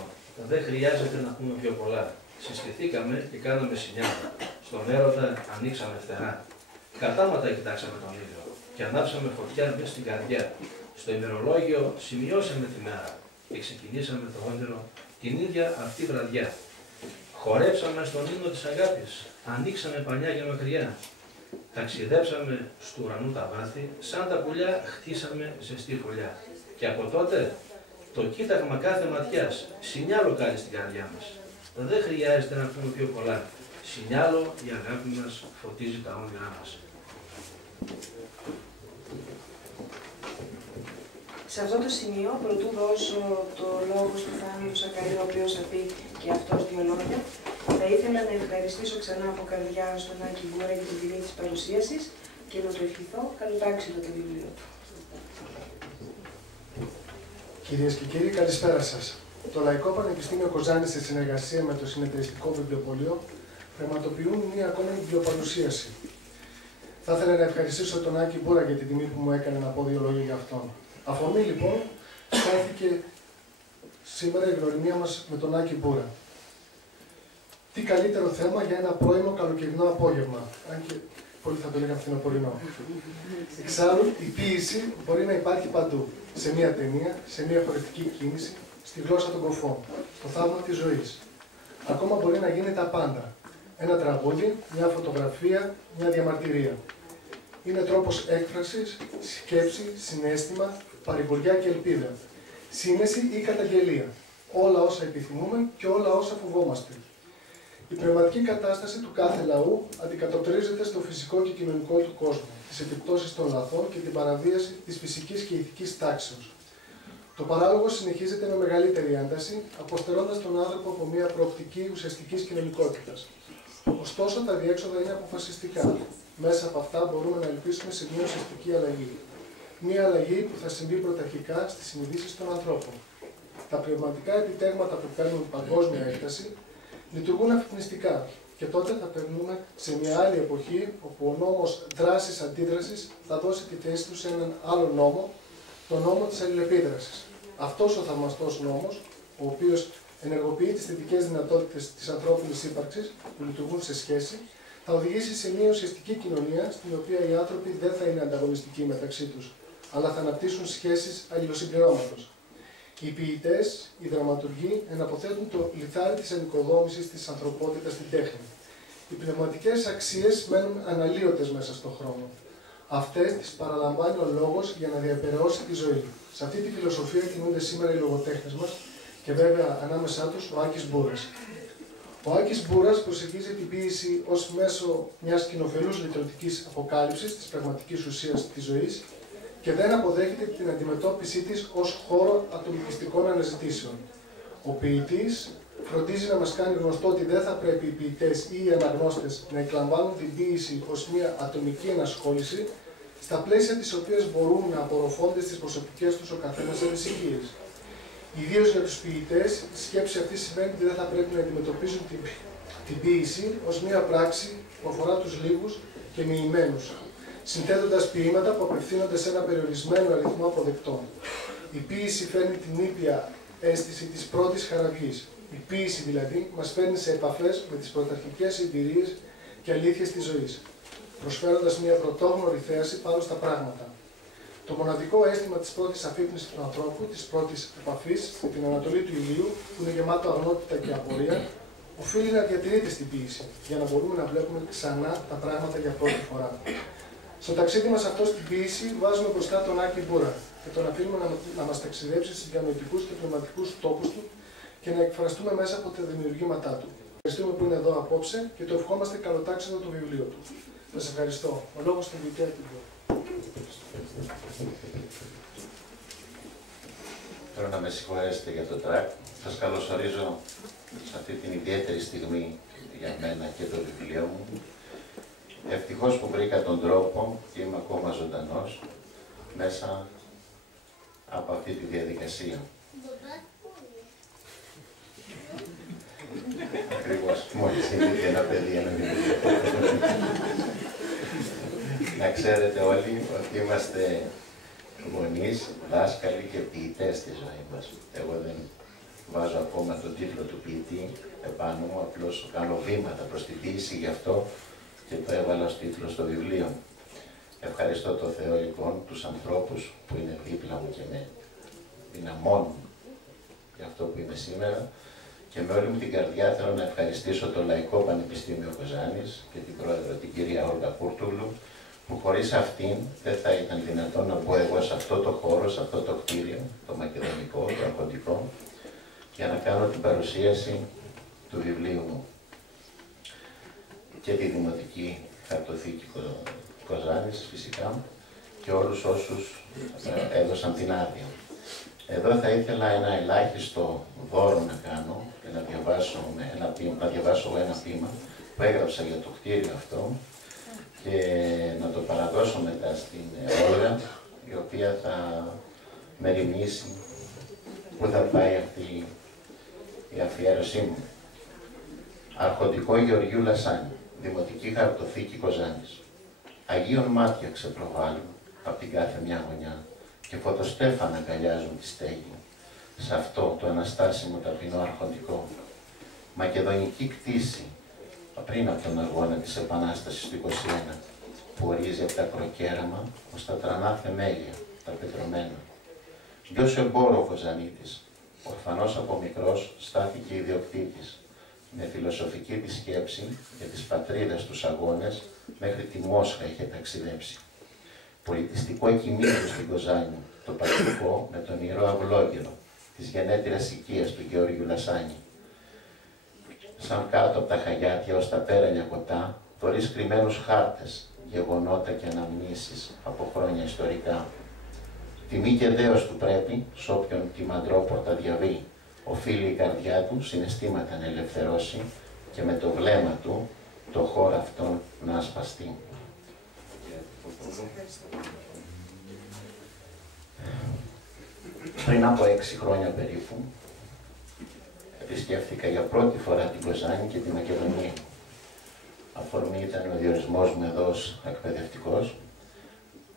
Δεν χρειάζεται να πούμε πιο πολλά. Συστηθήκαμε και κάναμε Σινιάλο. Στον έρωτα ανοίξαμε φτερά. Κατάματα κοιτάξαμε τον ήλιο και ανάψαμε φωτιά μέσα στην καρδιά. Στο ημερολόγιο σημειώσαμε τη μέρα και ξεκινήσαμε το όνειρο την ίδια αυτή βραδιά. Χορέψαμε στον ύμνο της αγάπης, ανοίξαμε πανιά για μακριά. Ταξιδέψαμε στου ουρανού τα βάθη, σαν τα πουλιά χτίσαμε ζεστή φωλιά. Και από τότε το κοίταγμα κάθε ματιάς, Σινιάλο κάνει στην καρδιά μας. Δεν χρειάζεται να πούμε πιο πολλά. Σινιάλο η αγάπη μας φωτίζει τα όνειρά μας. Σε αυτό το σημείο, πρωτού δώσω το λόγο στον Θάνο Σακαρίου, ο οποίος θα πει και αυτός δύο λόγια, θα ήθελα να ευχαριστήσω ξανά από καρδιά στον Άκη Μπούρα για την τιμή της παρουσίασης και να του ευχηθώ καλοτάξιτο το βιβλίο του. Κυρίες και κύριοι, καλησπέρα σας. Το Λαϊκό Πανεπιστήμιο Κοζάνης, σε συνεργασία με το Συνεταιριστικό Βιβλιοπωλείο, πραγματοποιούν μία ακόμη βιβλιοπαρουσίαση. Θα ήθελα να ευχαριστήσω τον Άκη Μπούρα για την τιμή που μου έκανε να πω δύο λόγια για αυτόν. Αφορμή λοιπόν στάθηκε σήμερα η γνωριμία μας με τον Άκη Μπούρα. Τι καλύτερο θέμα για ένα πρώιμο καλοκαιρινό απόγευμα, αν και πολλοί θα το λέγανε φθινοπορεινό. Εξάλλου, η ποίηση μπορεί να υπάρχει παντού. Σε μία ταινία, σε μία χορευτική κίνηση, στη γλώσσα των κοφών, στο θαύμα της ζωής. Ακόμα μπορεί να γίνει τα πάντα. Ένα τραγούδι, μια φωτογραφία, μια διαμαρτυρία. Είναι τρόπος έκφρασης, σκέψη, συναίσθημα, παρηγοριά και ελπίδα. Σύνεση ή καταγγελία. Όλα όσα επιθυμούμε και όλα όσα φοβόμαστε. Η πνευματική κατάσταση του κάθε λαού αντικατοπτρίζεται στο φυσικό και κοινωνικό του κόσμο, τις επιπτώσεις των λαθών και την παραβίαση της φυσικής και ηθικής τάξεως. Το παράλογο συνεχίζεται με μεγαλύτερη ένταση, αποστερώντας τον άνθρωπο από μια προοπτική ουσιαστικής κοινωνικότητας. Ωστόσο, τα διέξοδα είναι αποφασιστικά. Μέσα από αυτά μπορούμε να ελπίσουμε σε μια ουσιαστική αλλαγή. Μια αλλαγή που θα συμβεί πρωταρχικά στις συνειδήσεις των ανθρώπων. Τα πνευματικά επιτέγματα που παίρνουν παγκόσμια έκταση λειτουργούν αφυπνιστικά και τότε θα περνούμε σε μια άλλη εποχή όπου ο νόμος δράσης-αντίδρασης θα δώσει τη θέση του σε έναν άλλο νόμο, τον νόμο της αλληλεπίδρασης. Αυτός ο θαυμαστός νόμος, ο οποίος ενεργοποιεί τις θετικές δυνατότητες της ανθρώπινης ύπαρξης που λειτουργούν σε σχέση, θα οδηγήσει σε μια ουσιαστική κοινωνία στην οποία οι άνθρωποι δεν θα είναι ανταγωνιστικοί μεταξύ τους, αλλά θα αναπτύσσουν σχέσεις αλληλοσυμπληρώματος. Οι ποιητές, οι δραματουργοί εναποθέτουν το λιθάρι της ανοικοδόμησης της ανθρωπότητας στην τέχνη. Οι πνευματικές αξίες μένουν αναλύωτες μέσα στον χρόνο. Αυτές τις παραλαμβάνει ο λόγος για να διαπεραιώσει τη ζωή. Σε αυτή τη φιλοσοφία κινούνται σήμερα οι λογοτέχνες μας και βέβαια ανάμεσά τους ο Άκης Μπούρας. Ο Άκης Μπούρας προσεγγίζει την ποίηση ως μέσο μιας κοινοφελούς λυτρωτικής αποκάλυψης της πραγματικής ουσίας της ζωής και δεν αποδέχεται την αντιμετώπιση της ως χώρο ατομικιστικών αναζητήσεων. Ο ποιητής φροντίζει να μας κάνει γνωστό ότι δεν θα πρέπει οι ποιητές ή οι αναγνώστες να εκλαμβάνουν την ποίηση ως μια ατομική ενασχόληση, στα πλαίσια της οποίας μπορούν να απορροφώνται στις προσωπικές τους ο καθένας ανησυχίες. Ιδίως για τους ποιητές, η σκέψη αυτή σημαίνει ότι δεν θα πρέπει να αντιμετωπίζουν την ποίηση ως μια πράξη που αφορά τους λίγους και μοιημένους, συνθέτοντας ποίηματα που απευθύνονται σε ένα περιορισμένο αριθμό αποδεκτών. Η ποίηση φέρνει την ήπια αίσθηση της πρώτης χαραυγής. Η ποίηση δηλαδή μας φέρνει σε επαφές με τις πρωταρχικές εμπειρίες και αλήθειες της ζωής, προσφέροντας μια πρωτόγνωρη θέαση πάνω στα πράγματα. Το μοναδικό αίσθημα της πρώτης αφύπνισης του ανθρώπου, της πρώτης επαφής με την ανατολή του ηλίου, που είναι γεμάτο αγνότητα και απορία, οφείλει να διατηρείται στην ποίηση, για να μπορούμε να βλέπουμε ξανά τα πράγματα για πρώτη φορά. Στο ταξίδι μας αυτό στην ποίηση βάζουμε μπροστά τον Άκη Μπούρα και τον αφήνουμε να μας ταξιδέψει στις διανοητικούς και πνευματικούς τόπους του και να εκφραστούμε μέσα από τα δημιουργήματά του. Ευχαριστούμε που είναι εδώ απόψε και το ευχόμαστε καλοτάξιδο το βιβλίο του. Σας ευχαριστώ. Ο λόγος στην Β' Άκη Μπούρα. Θέλω να με συγχωρέσετε για το τρακ. Σας καλωσορίζω σε αυτή την ιδιαίτερη στιγμή για μένα και το βιβλίο μου. Ευτυχώς που βρήκα τον τρόπο και είμαι ακόμα ζωντανός μέσα από αυτή τη διαδικασία. Ακριβώς, μόλις είδε ένα παιδί, ένα βιβλίο. Να ξέρετε όλοι ότι είμαστε γονείς, δάσκαλοι και ποιητές στη ζωή μας. Εγώ δεν βάζω ακόμα τον τίτλο του ποιητή επάνω μου, απλώς κάνω βήματα προς την ποιήση, γι' αυτό και το έβαλα ως τίτλο στο βιβλίο. Ευχαριστώ τον Θεό λοιπόν, τους ανθρώπους που είναι δίπλα μου και με δυναμώνουν για αυτό που είμαι σήμερα, και με όλη μου την καρδιά θέλω να ευχαριστήσω το Λαϊκό Πανεπιστήμιο Κοζάνης και την πρόεδρο, την κυρία Όλγα Κούρτουλου, που χωρίς αυτήν δεν θα ήταν δυνατόν να μπω εγώ σε αυτό το χώρο, σε αυτό το κτίριο, το μακεδονικό, το αρχοντικό, για να κάνω την παρουσίαση του βιβλίου μου. Και τη Δημοτική Χαρτοθήκη Κοζάνης φυσικά και όλους όσους έδωσαν την άδεια. Εδώ θα ήθελα ένα ελάχιστο δώρο να κάνω και να διαβάσω ένα ποίημα που έγραψα για το κτίριο αυτό και να το παραδώσω μετά στην Όλγα, η οποία θα με ρημίσει που θα πάει αυτή η αφιέρωσή μου. Αρχοντικό Γεωργίου Λασάνη, Δημοτική Χαρτοθήκη Κοζάνης. Αγίων μάτια ξεπροβάλλουν από την κάθε μια γωνιά και φωτοστέφανα αγκαλιάζουν τη στέγη. Σε αυτό το αναστάσιμο ταπεινό αρχοντικό, μακεδονική κτήση πριν από τον αγώνα της Επανάστασης του 1921, που ορίζει από τα κροκέραμα ως τα τρανά θεμέλια, τα πετρωμένα. Γιος εμπόρο Κοζανίτης, ορφανός από μικρός, στάθηκε ιδιοκτήτης, με φιλοσοφική τη σκέψη για τις πατρίδες τους αγώνες, μέχρι τη Μόσχα είχε ταξιδέψει. Πολιτιστικό κοιμήλιο στην Κοζάνη, το πατρικό με τον ιερό αυλόγερο της γενέτειρας οικίας του Γεώργιου Λασάνη. Σαν κάτω από τα χαγιάτια ως τα πέραλια κοτά, θωρείς κρυμμένους χάρτες, γεγονότα και αναμνήσεις από χρόνια ιστορικά. Τιμή και δέος του πρέπει, σ' όποιον τη μαντρόπορτα διαβεί, οφείλει η καρδιά του συναισθήματα να ελευθερώσει και με το βλέμμα του το χώρο αυτόν να ασπαστεί. Πριν από 6 χρόνια περίπου, επισκέφθηκα για πρώτη φορά την Κοζάνη και τη Μακεδονία. Αφορμή ήταν ο διορισμός μου εδώ ως εκπαιδευτικός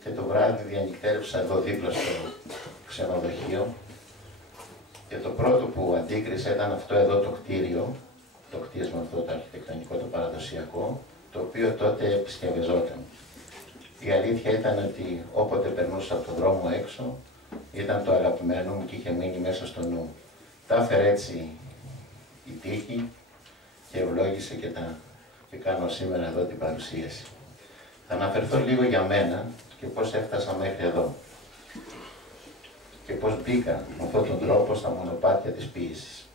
και το βράδυ διανυκτέρευσα εδώ δίπλα στο ξενοδοχείο και το πρώτο που αντίκρισα ήταν αυτό εδώ το κτίριο, το κτίσμα αυτό το αρχιτεκτονικό, το παραδοσιακό, το οποίο τότε επισκευαζόταν. Η αλήθεια ήταν ότι όποτε περνούσα από τον δρόμο έξω, ήταν το αγαπημένο μου και είχε μείνει μέσα στο νου. Τα έφερε έτσι η τύχη και ευλόγησε και κάνω σήμερα εδώ την παρουσίαση. Θα αναφερθώ λίγο για μένα και πώς έφτασα μέχρι εδώ και πώς μπήκα με αυτόν τον τρόπο στα μονοπάτια της ποίησης.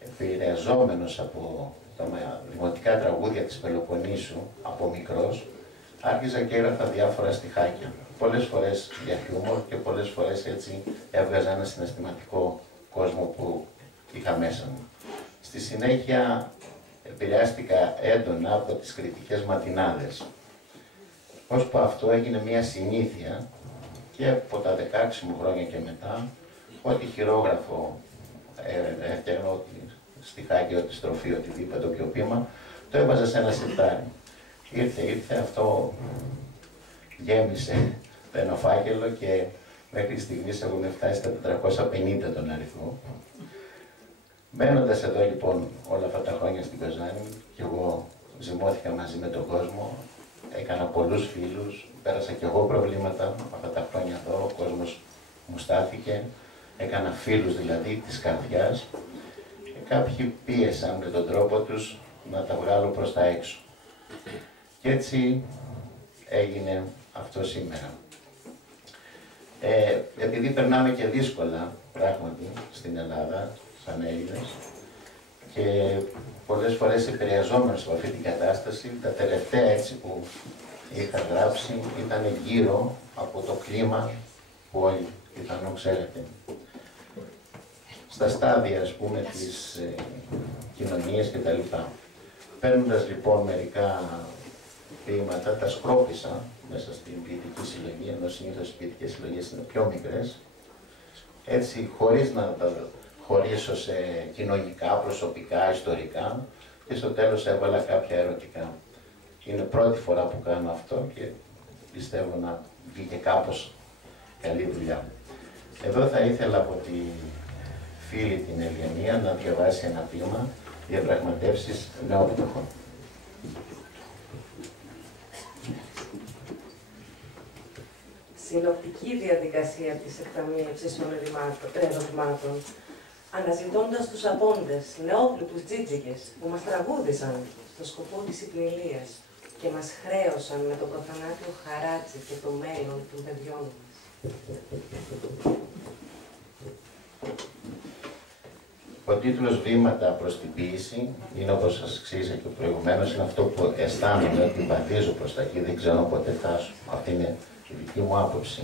Επηρεαζόμενος από τα δημοτικά τραγούδια της Πελοποννήσου από μικρός, άρχιζα και έγραφα διάφορα στιχάκια. Πολλές φορές για χιούμορ και πολλές φορές έτσι έβγαζα ένα συναισθηματικό κόσμο που είχα μέσα μου. Στη συνέχεια επηρεάστηκα έντονα από τις κριτικές ματινάδες. Ώσπου αυτό έγινε μια συνήθεια και από τα 16 μου χρόνια και μετά, ό,τι χειρόγραφο έφτιαχνα, ό,τι στιχάκι, ό,τι στροφή, οτιδήποτε, όποιο ποίημα, το έβαζα σε ένα σιρτάρι. Ήρθε, αυτό γέμισε το ένα φάκελο και μέχρι στιγμής έχουν φτάσει στα 450 τον αριθμό. Μένοντας εδώ λοιπόν όλα αυτά τα χρόνια στην Κοζάνη, και εγώ ζυμώθηκα μαζί με τον κόσμο, έκανα πολλούς φίλους, πέρασα και εγώ προβλήματα αυτά τα χρόνια εδώ, ο κόσμος μου στάθηκε, έκανα φίλους δηλαδή της καρδιάς και κάποιοι πίεσαν με τον τρόπο τους να τα βγάλω προς τα έξω. Και έτσι έγινε αυτό σήμερα. Επειδή περνάμε και δύσκολα πράγματι στην Ελλάδα, σαν Έλληνες, και πολλές φορές επηρεαζόμενος από αυτή την κατάσταση, τα τελευταία έτσι που είχα γράψει ήταν γύρω από το κλίμα που όλοι πιθανόν ξέρετε. Στα στάδια, ας πούμε, της κοινωνίας κτλ. Παίρνοντας λοιπόν μερικά ποίηματα, τα σκρόπισα μέσα στην ποιητική συλλογή, ενώ συνήθως οι ποιητικές συλλογές είναι πιο μικρές, έτσι χωρίς να τα χωρίσω σε κοινωνικά, προσωπικά, ιστορικά, και στο τέλος έβαλα κάποια ερωτικά. Είναι πρώτη φορά που κάνω αυτό και πιστεύω να βγήκε κάπως καλή δουλειά. Εδώ θα ήθελα από τη φίλη την Ευγενία να διαβάσει ένα ποίημα, διαπραγματεύσεις νεόπτωχων. Συνοπτική διαδικασία της εκταμείευσης των ερωτημάτων, αναζητώντας τους απόντες, νεόπλουτους τζίτζικες που μας τραγούδισαν στο σκοπό της υπνηλίας και μας χρέωσαν με το προθανάτιο χαράτσι και το μέλλον των παιδιών μας. Ο τίτλος «Βήματα προς την ποίηση» είναι, όπως σας εξήγησα και προηγουμένως, είναι αυτό που αισθάνομαι ότι βαδίζω προς τα εκεί, δεν ξέρω πότε φτάσω. Αυτή είναι η δική μου άποψη.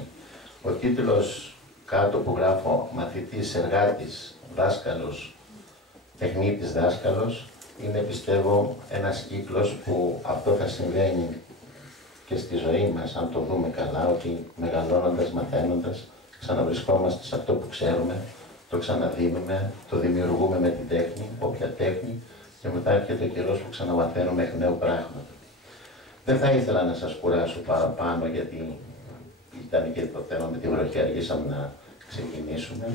Ο τίτλος κάτω που γράφω «Μαθητής, εργάτης, δάσκαλος, τεχνίτης, δάσκαλος» είναι, πιστεύω, ένας κύκλος που αυτό θα συμβαίνει και στη ζωή μας, αν το δούμε καλά, ότι μεγαλώνοντας, μαθαίνοντας, ξαναβρισκόμαστε σε αυτό που ξέρουμε, το ξαναδίνουμε, το δημιουργούμε με την τέχνη, όποια τέχνη, και μετά έρχεται ο καιρός που ξαναμαθαίνουμε εκ νέου πράγματα. Δεν θα ήθελα να σας κουράσω παραπάνω, γιατί ήταν και το θέμα με τη βροχή, αργήσαμε να ξεκινήσουμε.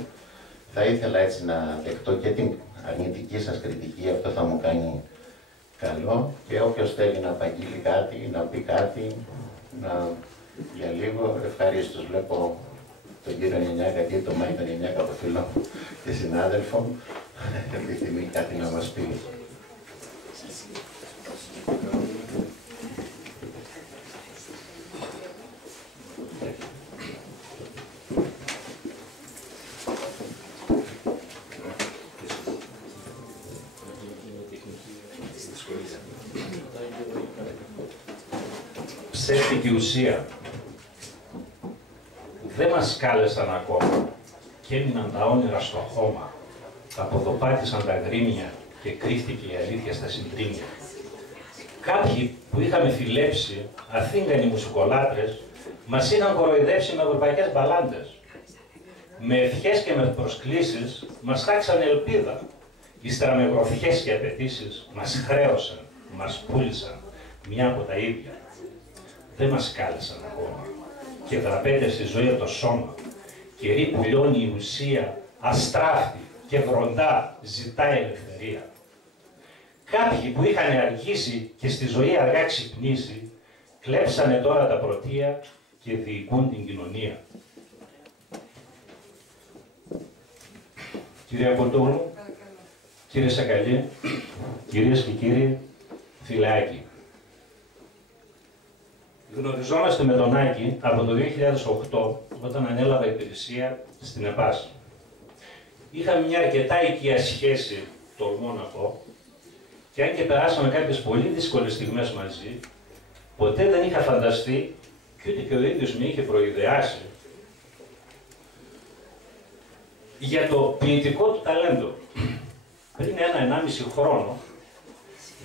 Θα ήθελα έτσι να δεχτώ και την αρνητική σας κριτική, αυτό θα μου κάνει καλό, και όποιος θέλει να απαγγείλει κάτι, να πει κάτι, για λίγο, ευχαρίστως. Βλέπω τον κύριο Νιανιάκα και το Μάη τον Νιανιάκα από φίλο και συνάδελφο, επιθυμεί κάτι να μας πει. Ψεύτικη ουσία. Δεν μας κάλεσαν ακόμα και έμειναν τα όνειρα στο χώμα. Τα ποδοπάτησαν τα γκρίμια και κρύφτηκε η αλήθεια στα συντρίμια. Κάποιοι που είχαμε φιλέψει, αθήγανοι μουσικολάτρες, μας είχαν κοροϊδέψει με ευρωπαϊκές μπαλάντες. Με ευχές και με προσκλήσεις μας τάξαν ελπίδα. Ύστερα με γροθιές και απαιτήσεις μας χρέωσαν, μας πούλησαν, μια από τα ίδια. Δεν μας κάλεσαν ακόμα και δραπέτευσε η ζωή από το σώμα. Καιρή που λιώνει η ουσία, αστράφτη και βροντά ζητάει ελευθερία. Κάποιοι που είχαν αργήσει και στη ζωή αργά ξυπνήσει, κλέψανε τώρα τα πρωτεία και διοικούν την κοινωνία. Κύριε Κοντούρου, κύριε Σακαλή, κυρίες και κύριοι, φιλάκοι. Γνωριζόμαστε με τον Άκη από το 2008, όταν ανέλαβα υπηρεσία στην ΕΠΑΣ. Είχαμε μια αρκετά οικία σχέση, τολμώ να πω, και αν και περάσαμε κάποιες πολύ δύσκολες στιγμές μαζί, ποτέ δεν είχα φανταστεί, και ούτε και ο ίδιος με είχε προειδεάσει, για το ποιητικό του ταλέντο. Πριν 1,5 χρόνο,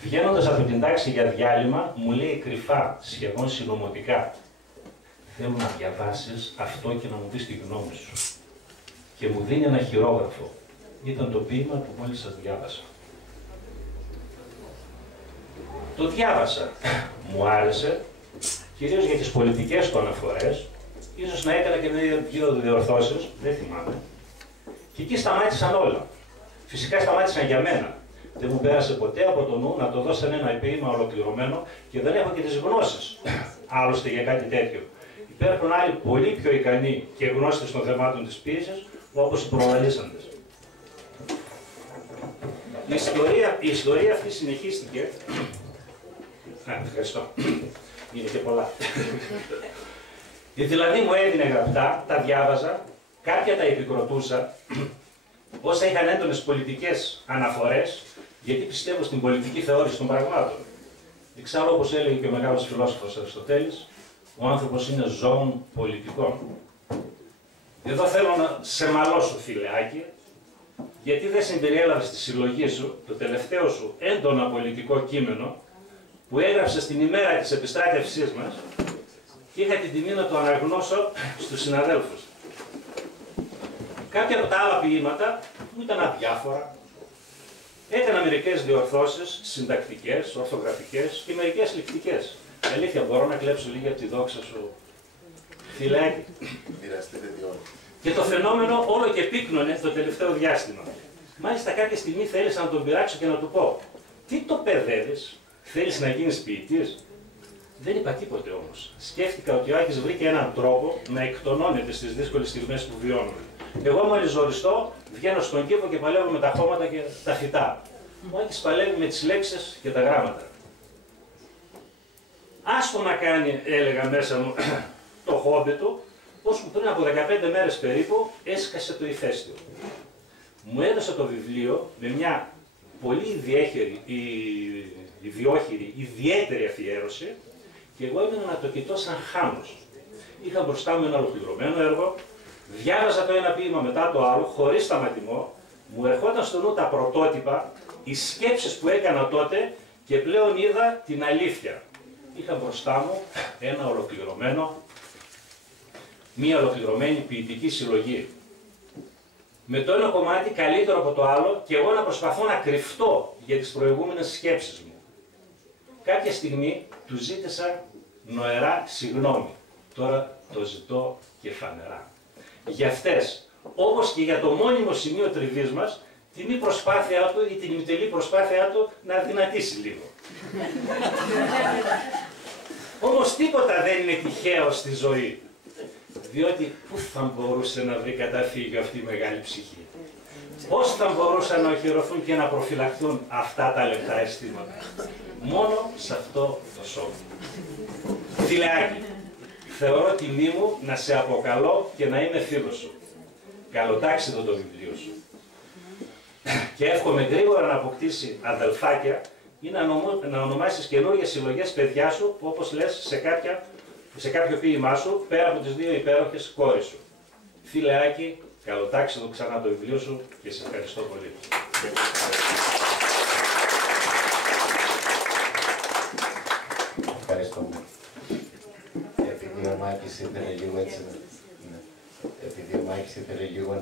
βγαίνοντας από την τάξη για διάλειμμα, μου λέει κρυφά, σχεδόν συνωμοτικά, θέλω να διαβάσεις αυτό και να μου πεις τη γνώμη σου. Και μου δίνει ένα χειρόγραφο. Ήταν το ποίημα που μόλις σας διάβασα. Το διάβασα. Μου άρεσε, κυρίως για τις πολιτικές του αναφορές, ίσως να έκανα και δύο διορθώσεις, δεν θυμάμαι. Και εκεί σταμάτησαν όλα. Φυσικά σταμάτησαν για μένα. Δεν μου πέρασε ποτέ από το νου να το δώσω ένα ποίημα ολοκληρωμένο και δεν έχω και τις γνώσεις, άλλωστε, για κάτι τέτοιο. Υπάρχουν άλλοι πολύ πιο ικανοί και γνώστες των θεμάτων της ποίησης, όπως οι προλαλήσαντες. Η ιστορία αυτή συνεχίστηκε. Ευχαριστώ. είναι και πολλά. Δηλαδή μου έδινε γραπτά, τα διάβαζα, κάποια τα επικροτούσα, όσα είχαν έντονες πολιτικές αναφορές, γιατί πιστεύω στην πολιτική θεώρηση των πραγμάτων. Εξάλλου, όπως έλεγε και ο μεγάλος φιλόσοφος Αριστοτέλης, ο άνθρωπος είναι ζώων πολιτικών. Εδώ θέλω να σε μαλώσω, φιλεάκι, γιατί δεν συμπεριέλαβες στη συλλογή σου το τελευταίο σου έντονα πολιτικό κείμενο που έγραψε στην ημέρα της επιστράτευσής μας και είχα την τιμή να το αναγνώσω στους συναδέλφους. Κάποια από τα άλλα ποίηματα μου ήταν αδιάφορα. Έκανα μερικές διορθώσεις συντακτικές, ορθογραφικές και μερικές ληκτικές. Αλήθεια, μπορώ να κλέψω λίγη από τη δόξα σου, φιλάκι. Και το φαινόμενο όλο και πύκνωνε το τελευταίο διάστημα. Μάλιστα κάποια στιγμή θέλησα να τον πειράξω και να του πω: τι το παιδεύεις, θέλεις να γίνεις ποιητής? Δεν είπα τίποτε όμως. Σκέφτηκα ότι ο Άκης βρήκε έναν τρόπο να εκτονώνεται στις δύσκολες στιγμές που βιώνουμε. Εγώ μόλις ζοριστώ, βγαίνω στον κήπο και παλεύω με τα χώματα και τα φυτά. Ο Άκης παλεύει με τις λέξεις και τα γράμματα. Άστο να κάνει, έλεγα μέσα μου, το χόμπι του, ώσπου πριν από 15 μέρες περίπου έσκασε το ηφαίστειο. Μου έδωσε το βιβλίο με μια πολύ ιδιόχειρη, ιδιαίτερη αφιέρωση και εγώ έμεινα να το κοιτώ σαν χάμος. Είχα μπροστά μου ένα ολοκληρωμένο έργο, διάβαζα το ένα ποίημα μετά το άλλο, χωρίς σταματημό, μου ερχόταν στο νου τα πρωτότυπα, οι σκέψεις που έκανα τότε και πλέον είδα την αλήθεια. Είχα μπροστά μου μία ολοκληρωμένη ποιητική συλλογή. Με το ένα κομμάτι καλύτερο από το άλλο και εγώ να προσπαθώ να κρυφτώ για τις προηγούμενες σκέψεις μου. Κάποια στιγμή του ζήτησα νοερά συγγνώμη. Τώρα το ζητώ και φανερά. Για αυτές, όπως και για το μόνιμο σημείο τριβής μας, τη μη προσπάθειά του ή την ημιτελή προσπάθειά του να αδυνατήσει λίγο. Όμως τίποτα δεν είναι τυχαίο στη ζωή. Διότι πού θα μπορούσε να βρει καταφύγιο αυτή η μεγάλη ψυχή? Πώς θα μπορούσαν να οχυρωθούν και να προφυλαχθούν αυτά τα λεπτά αισθήματα? Μόνο σε αυτό το σώμα. Φιλεάκι, θεωρώ τιμή μου να σε αποκαλώ και να είμαι φίλος σου. Καλοτάξιδο το βιβλίο σου. Και εύχομαι γρήγορα να αποκτήσει αδελφάκια ή να ονομάσεις καινούργιες συλλογές παιδιά σου, όπως λες σε κάποιο ποίημά σου, πέρα από τις δύο υπέροχες κόρες σου. Φιλεάκι, καλοτάξιδο ξανά το βιβλίο σου και σε ευχαριστώ πολύ. Ευχαριστώ. Επειδή ο Μάκης ήθελε λίγο έτσι,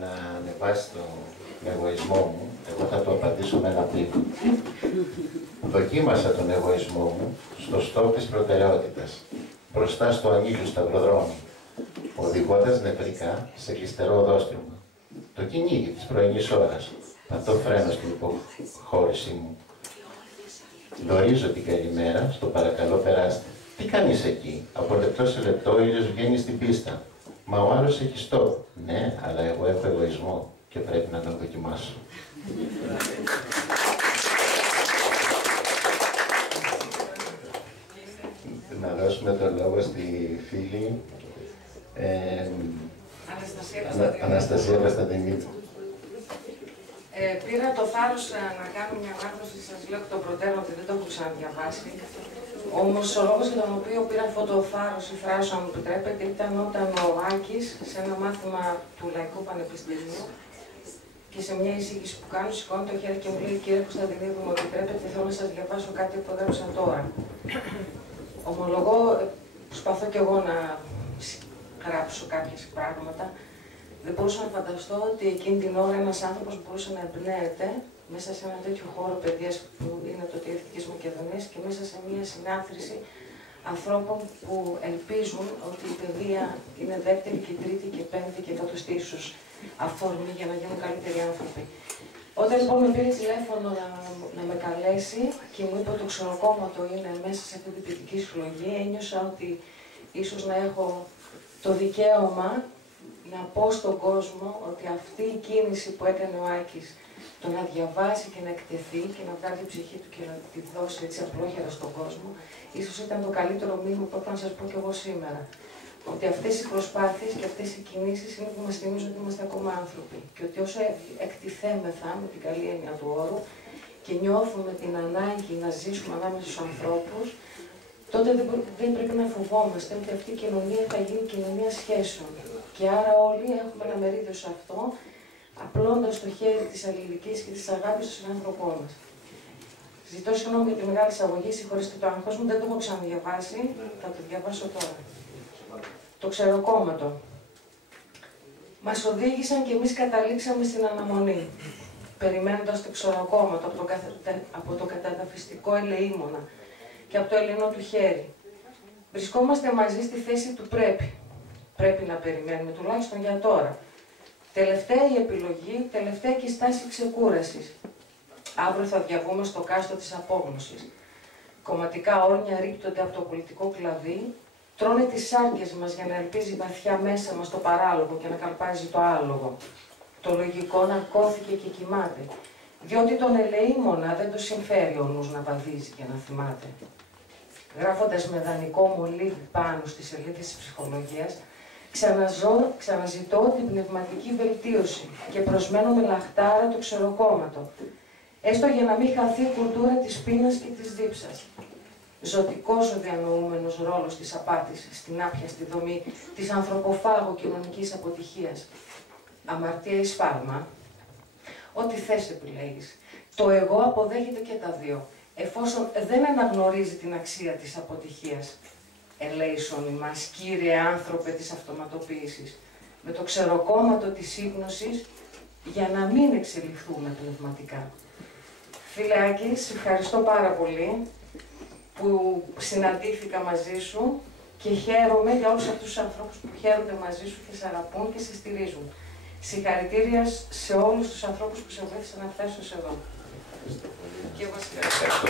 να ανεβάσει τον εγωισμό μου, εγώ θα το απαντήσω με ένα ποίημα. Δοκίμασα τον εγωισμό μου στο στόχο της προτεραιότητας, μπροστά στο ανήλιο σταυροδρόμι, οδηγώντας νευρικά σε κλειστερό οδόστρωμα. Το κυνήγι της πρωινής ώρας, πατώ φρένο στην υποχώρησή μου. Γνωρίζω την καλημέρα, στο παρακαλώ περάστε. Τι κάνεις εκεί? Από λεπτό σε λεπτό ο ήλιος βγαίνει στην πίστα. Μα ο άλλος έχει στόχο. Ναι, αλλά εγώ έχω εγωισμό και πρέπει να τον δοκιμάσω. Να δώσουμε το λόγο στη φίλη Αναστασία Κωνσταντινίδου. Πήρα το θάρρος να κάνω μια ανάγνωση, σας λέω εκ των προτέρων ότι δεν το έχω ξαναδιαβάσει. Όμως ο λόγος για τον οποίο πήρα αυτό το θάρρος, η φράση, αν μου επιτρέπετε, ήταν όταν ο Άκης σε ένα μάθημα του Λαϊκού Πανεπιστημίου και σε μια εισήγηση που κάνω, σηκώνει το χέρι και μου λέει: κύριε Κωνσταντινίδου, μου επιτρέπετε, θέλω να σας διαβάσω κάτι που έγραψα τώρα. Ομολογώ, προσπαθώ κι εγώ να γράψω κάποιες πράγματα. Δεν μπορούσα να φανταστώ ότι εκείνη την ώρα ένας άνθρωπος μπορούσε να εμπνέεται μέσα σε ένα τέτοιο χώρο παιδείας που είναι το ΤΕΙ Δυτικής Μακεδονίας και μέσα σε μια συνάθρηση ανθρώπων που ελπίζουν ότι η παιδεία είναι δεύτερη και τρίτη και πέμπτη και εκατοστή ίσως αφορμή για να γίνουν καλύτεροι άνθρωποι. Όταν λοιπόν με πήρε τηλέφωνο να με καλέσει και μου είπε ότι το Ξεροκόμματο είναι μέσα σε αυτή την ποιητική συλλογή, ένιωσα ότι ίσως να έχω το δικαίωμα να πω στον κόσμο ότι αυτή η κίνηση που έκανε ο Άκης το να διαβάσει και να εκτεθεί και να βγάλει την ψυχή του και να τη δώσει έτσι απλόχερα στον κόσμο, ίσως ήταν το καλύτερο μήνυμα που έπρεπε να σας πω και εγώ σήμερα. Ότι αυτές οι προσπάθειες και αυτές οι κινήσεις είναι που μας θυμίζουν ότι είμαστε ακόμα άνθρωποι. Και ότι όσο εκτιθέμεθα, με την καλή έννοια του όρου, και νιώθουμε την ανάγκη να ζήσουμε ανάμεσα στους ανθρώπους, τότε δεν πρέπει να φοβόμαστε ότι αυτή η κοινωνία θα γίνει κοινωνία σχέσεων. Και άρα όλοι έχουμε ένα μερίδιο σε αυτό, απλώντας το χέρι της αλληλεγγύης και της αγάπης στον άνθρωπό μας. Ζητώ συγγνώμη για τη μεγάλη εισαγωγή, συγχωρήστε το άγχος μου, δεν το έχω ξαναδιαβάσει, θα το διαβάσω τώρα. Το ξεροκόμματο. Μας οδήγησαν και εμείς καταλήξαμε στην αναμονή, περιμένοντας το ξεροκόμματο από το καταδαφιστικό ελεήμονα και από το ελληνό του χέρι. Βρισκόμαστε μαζί στη θέση του πρέπει. Πρέπει να περιμένουμε, τουλάχιστον για τώρα. Τελευταία η επιλογή, τελευταία και η στάση ξεκούρασης. Αύριο θα διαβούμε στο κάστρο της απόγνωσης. Κομματικά όρνια ρίπτονται από το πολιτικό κλαδί, τρώνε τις σάρκες μας για να ελπίζει βαθιά μέσα μας το παράλογο και να καλπάζει το άλογο. Το λογικό ναρκώθηκε και κοιμάται, διότι τον ελεήμονα δεν το συμφέρει ο νους να βαδίζει και να θυμάται. Γράφοντας με δανεικό μολύβι πάνω στις σελίδες της ψυχολογίας, ξαναζητώ την πνευματική βελτίωση και προσμένω με λαχτάρα το ξεροκόμματο, έστω για να μην χαθεί η κουλτούρα της πείνας και της δίψας. Ζωτικός ο διανοούμενος ρόλος της απάτης στην άπιαστη δομή της ανθρωποφάγου κοινωνικής αποτυχίας. Αμαρτία ή σφάλμα, ό,τι θες επιλέγεις. Το εγώ αποδέχεται και τα δύο, εφόσον δεν αναγνωρίζει την αξία της αποτυχίας. Ελέησον ημάς, Κύριε άνθρωπε της αυτοματοποίησης, με το ξεροκόμματο της ύπνωσης, για να μην εξελιχθούμε πνευματικά. Φίλε Άκη, σε ευχαριστώ πάρα πολύ που συναντήθηκα μαζί σου και χαίρομαι για όλους αυτούς τους ανθρώπους που χαίρονται μαζί σου και σε αγαπούν και σε στηρίζουν. Συγχαρητήρια σε όλους τους ανθρώπους που σε βοήθησαν να φτάσεις εδώ. Και εγώ ευχαριστώ.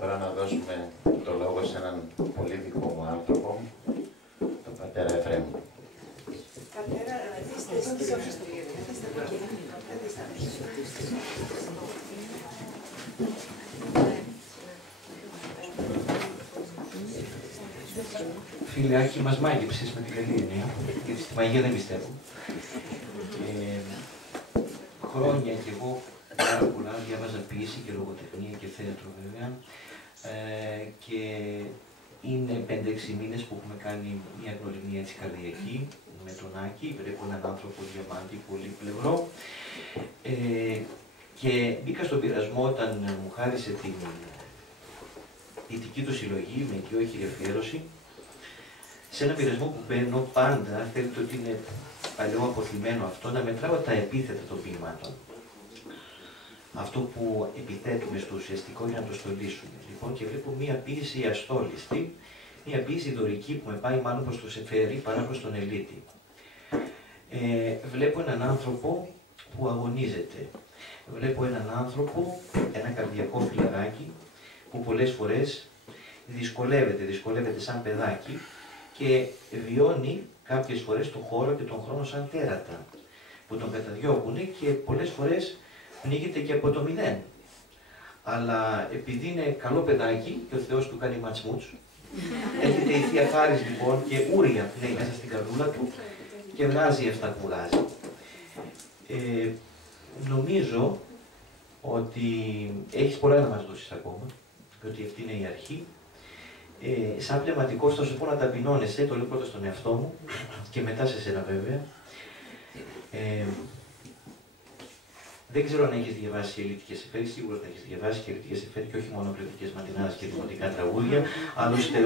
Τώρα να δώσουμε το λόγο σε έναν πολύ δικό μου άνθρωπο, τον πατέρα Εφραίμ. Πατέρα, Φίλε Άκη, μας μάγεψες με την καλή έννοια, γιατί στη μαγεία δεν πιστεύω. Χρόνια κι εγώ πάρα πολλά διάβαζα ποίηση και λογοτεχνία και θέατρο βέβαια, και είναι 5-6 μήνες που έχουμε κάνει μια γνωριμία έτσι καρδιακή με τον Άκη. Βλέπω έναν άνθρωπο διαμάντη, πολύ πλευρό, και μπήκα στον πειρασμό όταν μου χάρισε την ηθική του συλλογή με οικειόχειρη αφιέρωση, σε ένα πειρασμό που μπαίνω πάντα, θέλετε ότι είναι παλαιό αποθυμένο αυτό, να μετράω τα επίθετα των ποιημάτων. Αυτό που επιθέτουμε στο ουσιαστικό για να το στολίσουμε. Λοιπόν, και βλέπω μία ποίηση αστόλιστη, μία ποίηση δωρική που με πάει μάλλον προς το Σεφέρι παρά προς τον Ελίτη. Βλέπω έναν άνθρωπο που αγωνίζεται. Βλέπω έναν άνθρωπο, ένα καρδιακό φιλαράκι, που πολλές φορές δυσκολεύεται σαν παιδάκι και βιώνει κάποιες φορές τον χώρο και τον χρόνο σαν τέρατα, που τον καταδιώκουν και πολλές φορές πνίγεται και από το μηδέν. Αλλά επειδή είναι καλό παιδάκι και ο Θεός του κάνει ματσμούτς, έρχεται η Θεία Χάρις λοιπόν και ούρια πνέει μέσα στην καρδούλα του και βγάζει αυτά που βγάζει. Νομίζω ότι έχεις πολλά να μας δώσεις ακόμα, διότι αυτή είναι η αρχή. Σαν πνευματικός θα σου πω να ταπεινώνεσαι, το λέω πρώτα στον εαυτό μου και μετά σε σένα βέβαια. Δεν ξέρω αν έχεις διαβάσει Ελίτικες Εφέρ, σίγουρα θα έχεις διαβάσει και Ελίτικες Εφέρ και όχι μόνο κριτικές ματινάδες και δημοτικά τραγούδια. Άλλωστε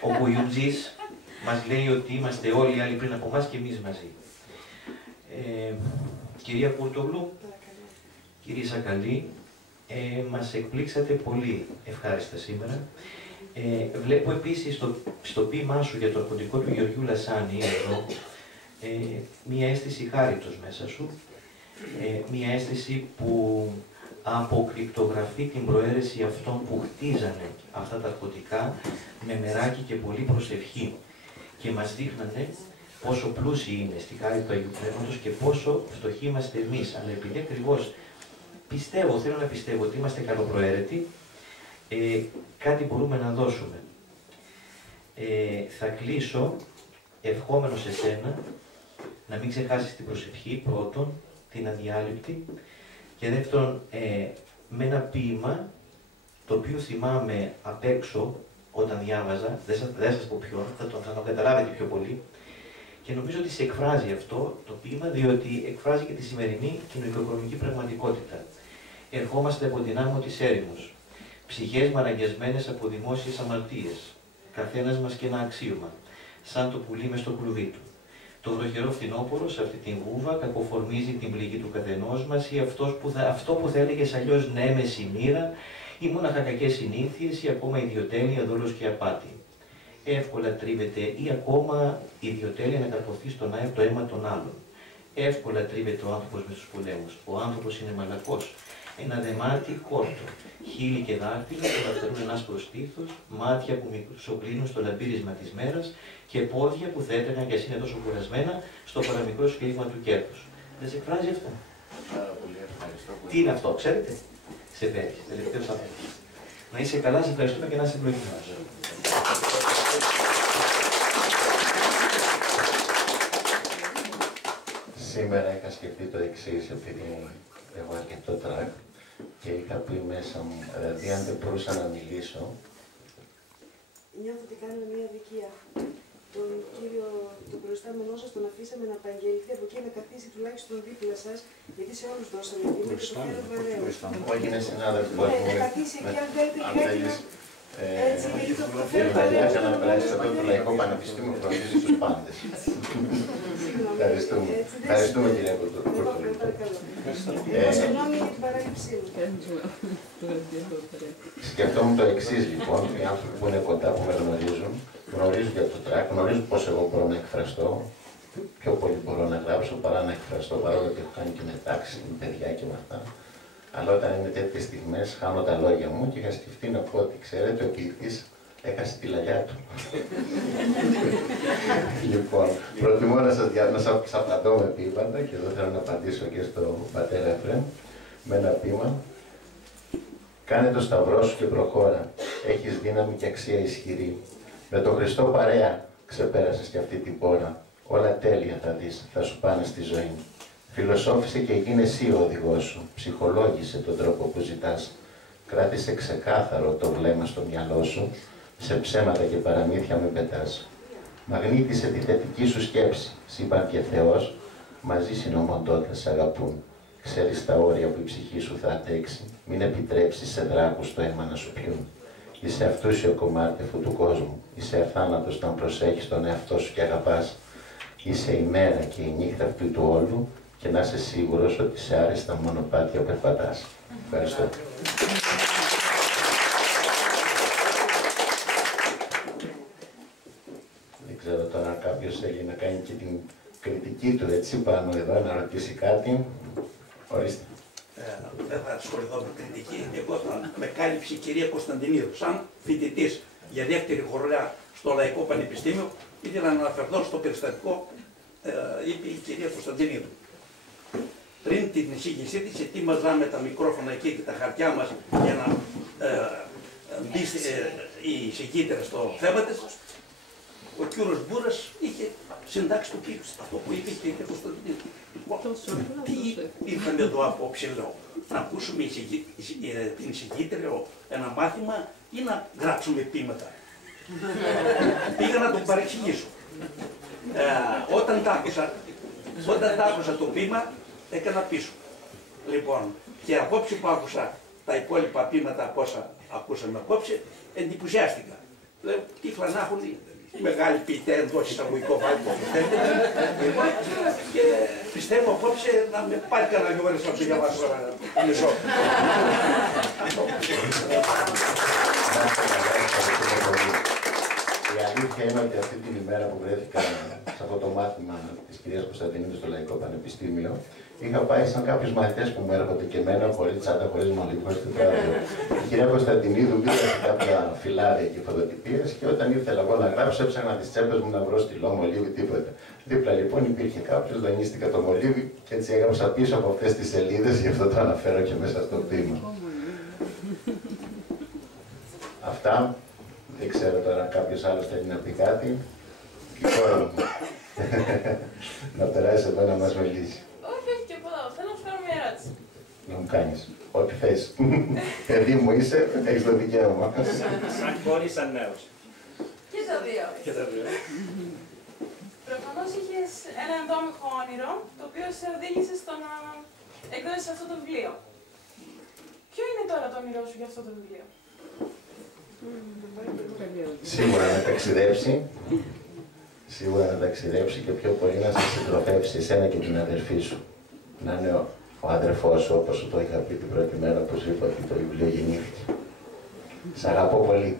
ο Κουιουτζής μας λέει ότι είμαστε όλοι οι άλλοι πριν από εμάς και εμείς μαζί. Κυρία Κούρτογλου, κύριε Σακαλή, μας εκπλήξατε πολύ ευχάριστα σήμερα. Βλέπω επίσης στο ποίημά σου για το αρχοντικό του Γεωργιού Λασάνη εδώ, μία αίσθηση χάριτος μέσα σου, μία αίσθηση που αποκρυπτογραφεί την προαίρεση αυτών που χτίζανε αυτά τα αρχοντικά με μεράκι και πολύ προσευχή και μας δείχνανε πόσο πλούσιοι είναι στη χάρη του Αγίου Πνεύματος και πόσο φτωχοί είμαστε εμείς. Αλλά επειδή ακριβώς θέλω να πιστεύω ότι είμαστε καλοπροαίρετοι, κάτι μπορούμε να δώσουμε. Θα κλείσω ευχόμενος εσένα να μην ξεχάσεις την προσευχή, πρώτον, την αδιάλειπτη, και δεύτερον, με ένα ποίημα, το οποίο θυμάμαι απ' έξω όταν διάβαζα, δεν σας πω ποιον, θα το καταλάβετε πιο πολύ, και νομίζω ότι σε εκφράζει αυτό το ποίημα, διότι εκφράζει και τη σημερινή κοινωνικο-οικονομική πραγματικότητα. Ερχόμαστε από την άμμο της έρημος, ψυχές μαραγιασμένες από δημόσιες αμαρτίες, καθένας μας και ένα αξίωμα, σαν το πουλί μες στο κλουβί του. Το βροχερό φθινόπωρο σε αυτή την βούβα κακοφορμίζει την πληγή του καθενός μας, ή αυτό που θα έλεγες αλλιώς νέμεση μοίρα, ή μόναχα κακές συνήθειες, ή ακόμα ιδιοτέλεια, δόλος και απάτη. Εύκολα τρίβεται ή ακόμα ιδιοτέλεια να καρποθεί στον αέρα το αίμα των άλλων. Εύκολα τρίβεται ο άνθρωπος με τους πολέμους. Ο άνθρωπος είναι μαλακός. Ένα δεμάτι κόρτο. Χείλη και δάχτυλα που δαφτερούν ένα άσπρο στήθος, μάτια που μικροσοκλίνουν στο λαμπύρισμα της μέρας και πόδια που θα έτρεχαν κι ας είναι τόσο κουρασμένα στο παραμικρό σκέλισμα του κέρδους. Δεν σε εκφράζει αυτό? Τι είναι αυτό, ξέρετε? Σε πέτυχε, τελευταίος άνθρωπος. Να είσαι καλά, σε ευχαριστούμε και να είσαι ευλογημένος. Σήμερα είχα σκεφτεί το εξής, επειδή έχω αρκετό τρακ και είχα πει μέσα μου, δηλαδή αν δεν μπορούσα να μιλήσω. Νιώθω ότι κάνουμε μια δικία. Τον κύριο, τον προϊστάμενό σας, τον αφήσαμε να απαγγελθεί από εκεί να καθίσει τουλάχιστον δίπλα σας, γιατί σε όλους δώσαμε βήμα και το φέρω βαρέως. Όχι, είναι συνάδελφος μου. Να καθίσει εκεί αν θέλετε. Έτσι, γιατί το φέρω παλιά βαρέως. έκανα πράξη στο Λαϊκό Πανεπιστήμιο, φροντίζει τους πάντες. Ευχαριστούμε. Ευχαριστούμε, κύριε Κουρτούλου. Συγγνώμη για την παράληψή μου. Σκεφτόμουν το εξής λοιπόν, οι άνθρωποι που είναι κοντά, που με γνωρίζουν για το τρακ, γνωρίζουν πώς εγώ μπορώ να εκφραστώ, πιο πολύ μπορώ να γράψω παρά να εκφραστώ, παρόλο ότι έχω κάνει και μετάξει με παιδιά και με αυτά. Αλλά όταν είναι τέτοιες στιγμές, χάνω τα λόγια μου και είχα σκεφτεί να πω ότι ξέρετε, ο ποιητής έχασε τη λαγιά του. Λοιπόν, προτιμώ να σας απαντώ με ποίηματα και εδώ θέλω να απαντήσω και στον πατέρα Εφραίμ με ένα ποίημα. Κάνε το σταυρό σου και προχώρα, έχεις δύναμη και αξία ισχυρή. Με τον Χριστό παρέα ξεπέρασες και αυτή την πόρα. Όλα τέλεια θα δεις, θα σου πάνε στη ζωή. Φιλοσόφησε και γίνε εσύ ο οδηγός σου. Ψυχολόγησε τον τρόπο που ζητάς. Κράτησε ξεκάθαρο το βλέμμα στο μυαλό σου. Σε ψέματα και παραμύθια μην πετάς. Μαγνήτησε τη θετική σου σκέψη. Σύμπαν και Θεός μαζί συνομοντώντας σε αγαπούν. Ξέρεις τα όρια που η ψυχή σου θα αντέξει. Μην επιτρέψεις σε δράκους το αίμα να σου πιούν. Είσαι αυτούσιο κομμάτι αυτού του κόσμου. Είσαι αθάνατος όταν προσέχεις τον εαυτό σου και αγαπάς. Είσαι η μέρα και η νύχτα αυτού του όλου και να είσαι σίγουρος ότι σε άριστα μονοπάτια περπατάς. Ευχαριστώ. Δεν ξέρω τώρα αν κάποιος θέλει να κάνει και την κριτική του έτσι πάνω εδώ, να ρωτήσει κάτι. Ορίστε. Δεν θα ασχοληθώ με κριτική. Εγώ θα με κάλυψε η κυρία Κωνσταντινίδου. Σαν φοιτητής για δεύτερη χρονιά στο Λαϊκό Πανεπιστήμιο, ήθελα να αναφερθώ στο περιστατικό, είπε η κυρία Κωνσταντινίδου. Πριν την εισήγησή της, ετοίμαζαμε τα μικρόφωνα εκεί και τα χαρτιά μας για να μπει η εισηγήτρια στο θέμα της. Ο κύριος Μπούρας είχε συντάξει το ποίημα, αυτό που είπε και η κυρία Κωνσταντινίδου. Τι ήρθαμε εδώ απόψε, λέω, να ακούσουμε την εισηγήτρια ένα μάθημα ή να γράψουμε ποίηματα. Πήγα να τον παρεξηγήσω. Όταν τα άκουσα το ποίημα, έκανα πίσω. Λοιπόν, και απόψε που άκουσα τα υπόλοιπα ποίηματα από όσα ακούσαμε απόψε, εντυπωσιάστηκα. Λέω, τι να έχουν οι μεγάλοι ποιητές εντός εισαγωγικών βάλει το και πιστεύω απόψε να με πάρει κανένα δυο ώρες να το διαβάσω μισό. Η αλήθεια είναι ότι αυτή την ημέρα που βρέθηκα σε αυτό το μάθημα της κυρίας Κωνσταντινίδου στο Λαϊκό Πανεπιστήμιο, Είχα πάει σαν κάποιους μαθητές που μου έρχονται και εμένα, χωρίς τσάντα, χωρίς μολύβο, στο τράδιο. Η κυρία Κωνσταντινίδου μπήκα σε κάποια φυλάδια και φωτοτυπίες και όταν ήθελα εγώ να γράψω, έψαχνα τις τσέπες μου να βρω στυλό, μολύβι, τίποτα. Δίπλα λοιπόν υπήρχε κάποιος, δανείστηκα το μολύβι και έτσι έγραψα πίσω από αυτές τις σελίδες, γι' αυτό το αναφέρω και μέσα στο ποίημα. Αυτά. Δεν ξέρω τώρα αν κάποιος άλλος θέλει να πει κάτι. Η κόρη μου. Να περάσει εδώ να μας μιλήσει. Όχι, όχι, τίποτα. Θέλω να σου κάνω μια ερώτηση. Να μου κάνεις. Ό,τι θες. Παιδί μου είσαι, έχεις το δικαίωμα. Σαν κόρη, σαν νέος. Και τα δύο. Και τα δύο. Προφανώς είχες ένα ενδόμηχο όνειρο, το οποίο σε οδήγησε στο να εκδώσεις αυτό το βιβλίο. Ποιο είναι τώρα το όνειρό σου για αυτό το βιβλίο? Σίγουρα να ταξιδέψει. Σίγουρα να ταξιδέψει και πιο πολύ να σε συντροφεύσει εσένα και την αδερφή σου. Να είναι ο αδερφός σου, όπως σου το είχα πει την πρώτη μέρα που σου είπα ότι το βιβλίο γεννήθηκε. Σ' αγαπώ πολύ.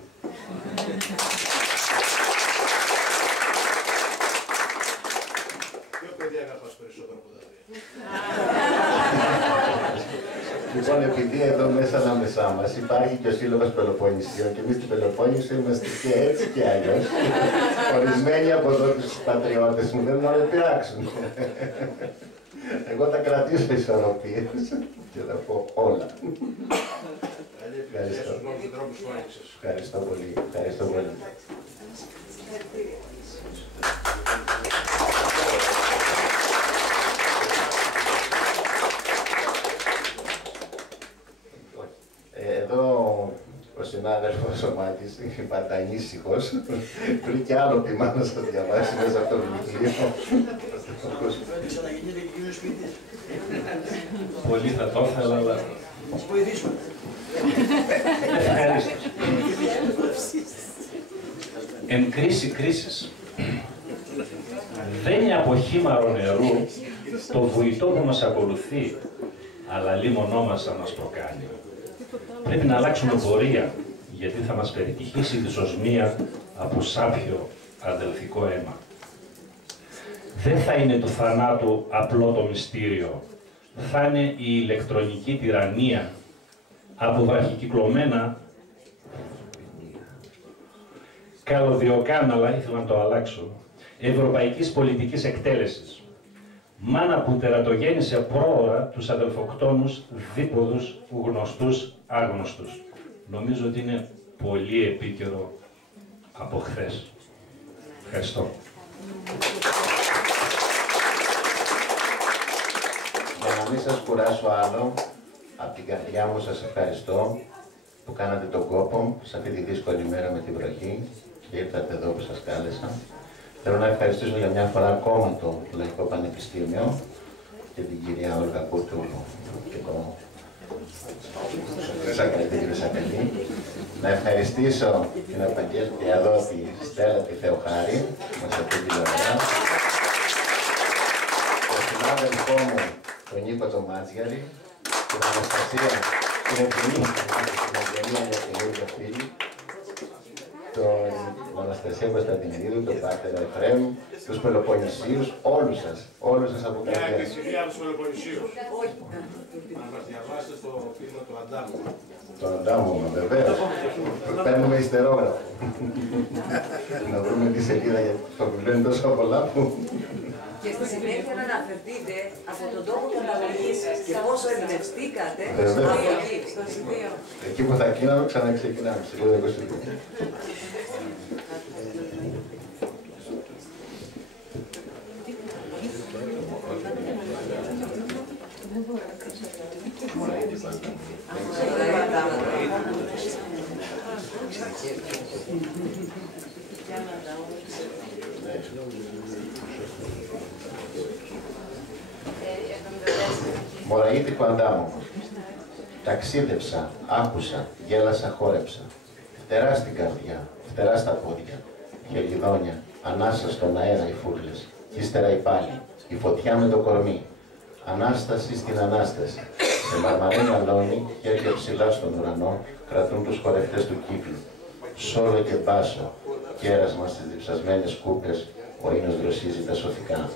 Ποιο παιδί αγαπάς περισσότερο από τα δύο? Λοιπόν, επειδή εδώ μέσα ανάμεσά μας υπάρχει και ο Σύλλογος Πελοποννησίων και εμείς στην Πελοπόννησο είμαστε και έτσι και αλλιώς. Ορισμένοι από εδώ τους πατριώτες μου θέλουν να με πειράξουν. Εγώ θα κρατήσω ισορροπίες και θα πω όλα. Ευχαριστώ. Ευχαριστώ πολύ. Ευχαριστώ πολύ. Εδώ ο συνάδελφος ο Μάκης είναι πάντα ανήσυχος. Βρήκε άλλο ποιμά να σας διαβάσει μέσα από το βιβλίο. Πολύ θα το ήθελα, αλλά... Ας βοηθήσουμε. Ευχαριστώ. Εν κρίση κρίσης. Δεν είναι από χήμαρο νερού το βουητό που μας ακολουθεί, αλλά λίμωνό μας θα μας προκάνει. Πρέπει να αλλάξουμε πορεία, γιατί θα μας περιτυχήσει η δυσοσμία από σάπιο αδελφικό αίμα. Δεν θα είναι του θανάτου απλό το μυστήριο. Θα είναι η ηλεκτρονική τυραννία από βραχικυκλωμένα καλωδιοκάναλα, ήθελα να το αλλάξω, ευρωπαϊκής πολιτικής εκτέλεσης. Μάνα που τερατογέννησε πρόωρα τους αδελφοκτόνους δίποδους γνωστούς άγνωστους. Νομίζω ότι είναι πολύ επίκαιρο από χθες. Ευχαριστώ. Για να μην σας κουράσω άλλο, από την καρδιά μου σας ευχαριστώ που κάνατε τον κόπο σε αυτή τη δύσκολη μέρα με την βροχή και ήρθατε εδώ που σας κάλεσα. Θέλω να ευχαριστήσω για μια φορά ακόμα το Λαϊκό Πανεπιστήμιο και την κυρία Όλγα Κούτουλου και τον κύριο Σακαλή. Να ευχαριστήσω την επαγγέλτη εδώ τη Στέλλα τη Θεοχάρη, που μας ακούει τηλεοπτικά. Τον συνάδελφό μου, τον Νίκο τον Μάτζιαρη, την Αναστασία, την Ευγενία, την ίδια φίλη, τον Αναστασία Κωνσταντινίδου, τον Πάτερ Εφραίμ, τους Πελοποννησίους, όλους σας από καρδιά. Μια επισημία από τους Πελοποννησίους. Να μας διαβάσετε στο ποίημα του Αντάμου. Το Αντάμου, βεβαίως. Παίρνουμε υστερόγραφο. Να βρούμε τη σελίδα, γιατί το βιβλίο είναι τόσο πολλά που... Και στη συνέχεια να αναφερθείτε από τον τόπο καταγωγής και πόσο εμπνευστήκατε από εκεί, στο σημείο. Εκεί που θα κλείναμε, ξαναξεκινάμε. Σελίδα 22. Μωραΐτικο Αντάμο. Ταξίδεψα, άκουσα, γέλασα, χόρεψα. Φτερά στην καρδιά, φτερά στα πόδια. Χελιδόνια, ανάσα στον αέρα οι φούρλες. Κι ύστερα η πάλι, η φωτιά με το κορμί. Ανάσταση στην Ανάσταση. Σε μαρμαρίνο αλόνι, χέρια ψηλά στον ουρανό, κρατούν τους χορευτές του κύκλου. Σόλο και μπάσο, κέρασμα στις διψασμένες κούπες, ο ίνος δροσίζει τα σωθικά.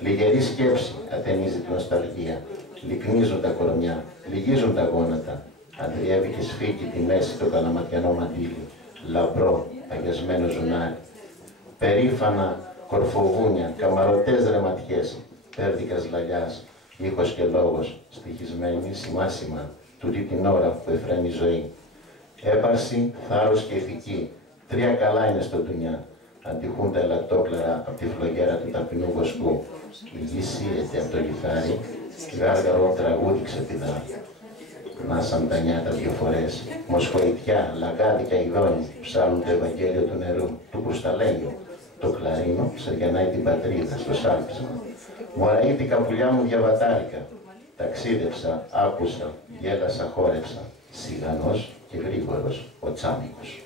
Λιγερή σκέψη ατενίζει την νοσταλγία. Λυκνίζουν τα κορμιά, λυγίζουν τα γόνατα. Αντριεύει και σφίγγει τη μέση το καλαματιανό μαντίλι. Λαμπρό, παγιασμένο ζουνάρι. Περήφανα κορφοβούνια, καμαρωτές ρεματιές. Πέρδικας λαλιάς, ήχος και λόγος, στοιχισμένοι σημάσιμα, τούτη την ώρα που εφραίνει η ζωή. Έπαρση, θάρρος και ηθική, τρία καλά είναι στο ντουνιά. Αντιχούν τα ελατόκλερα από τη φλογέρα του ταπεινού βοσκού. Η γη σύεται από το λιθάρι, γάργαρο τραγούδι ξεπηδά. Να σαν τα νιάτα δύο φορές, μοσχοητιά, λαγάδικα ειδώνει, ψάλουν το Ευαγγέλιο του νερού, του κρουσταλένιου. Το κλαρίνο σεργιανάει την πατρίδα στο σάλπισμα. Μωραΐτικα πουλιά μου διαβατάρικα. Ταξίδεψα, άκουσα, γέλασα, χόρεψα. Σιγανός και γρήγορος ο Τσάμικος.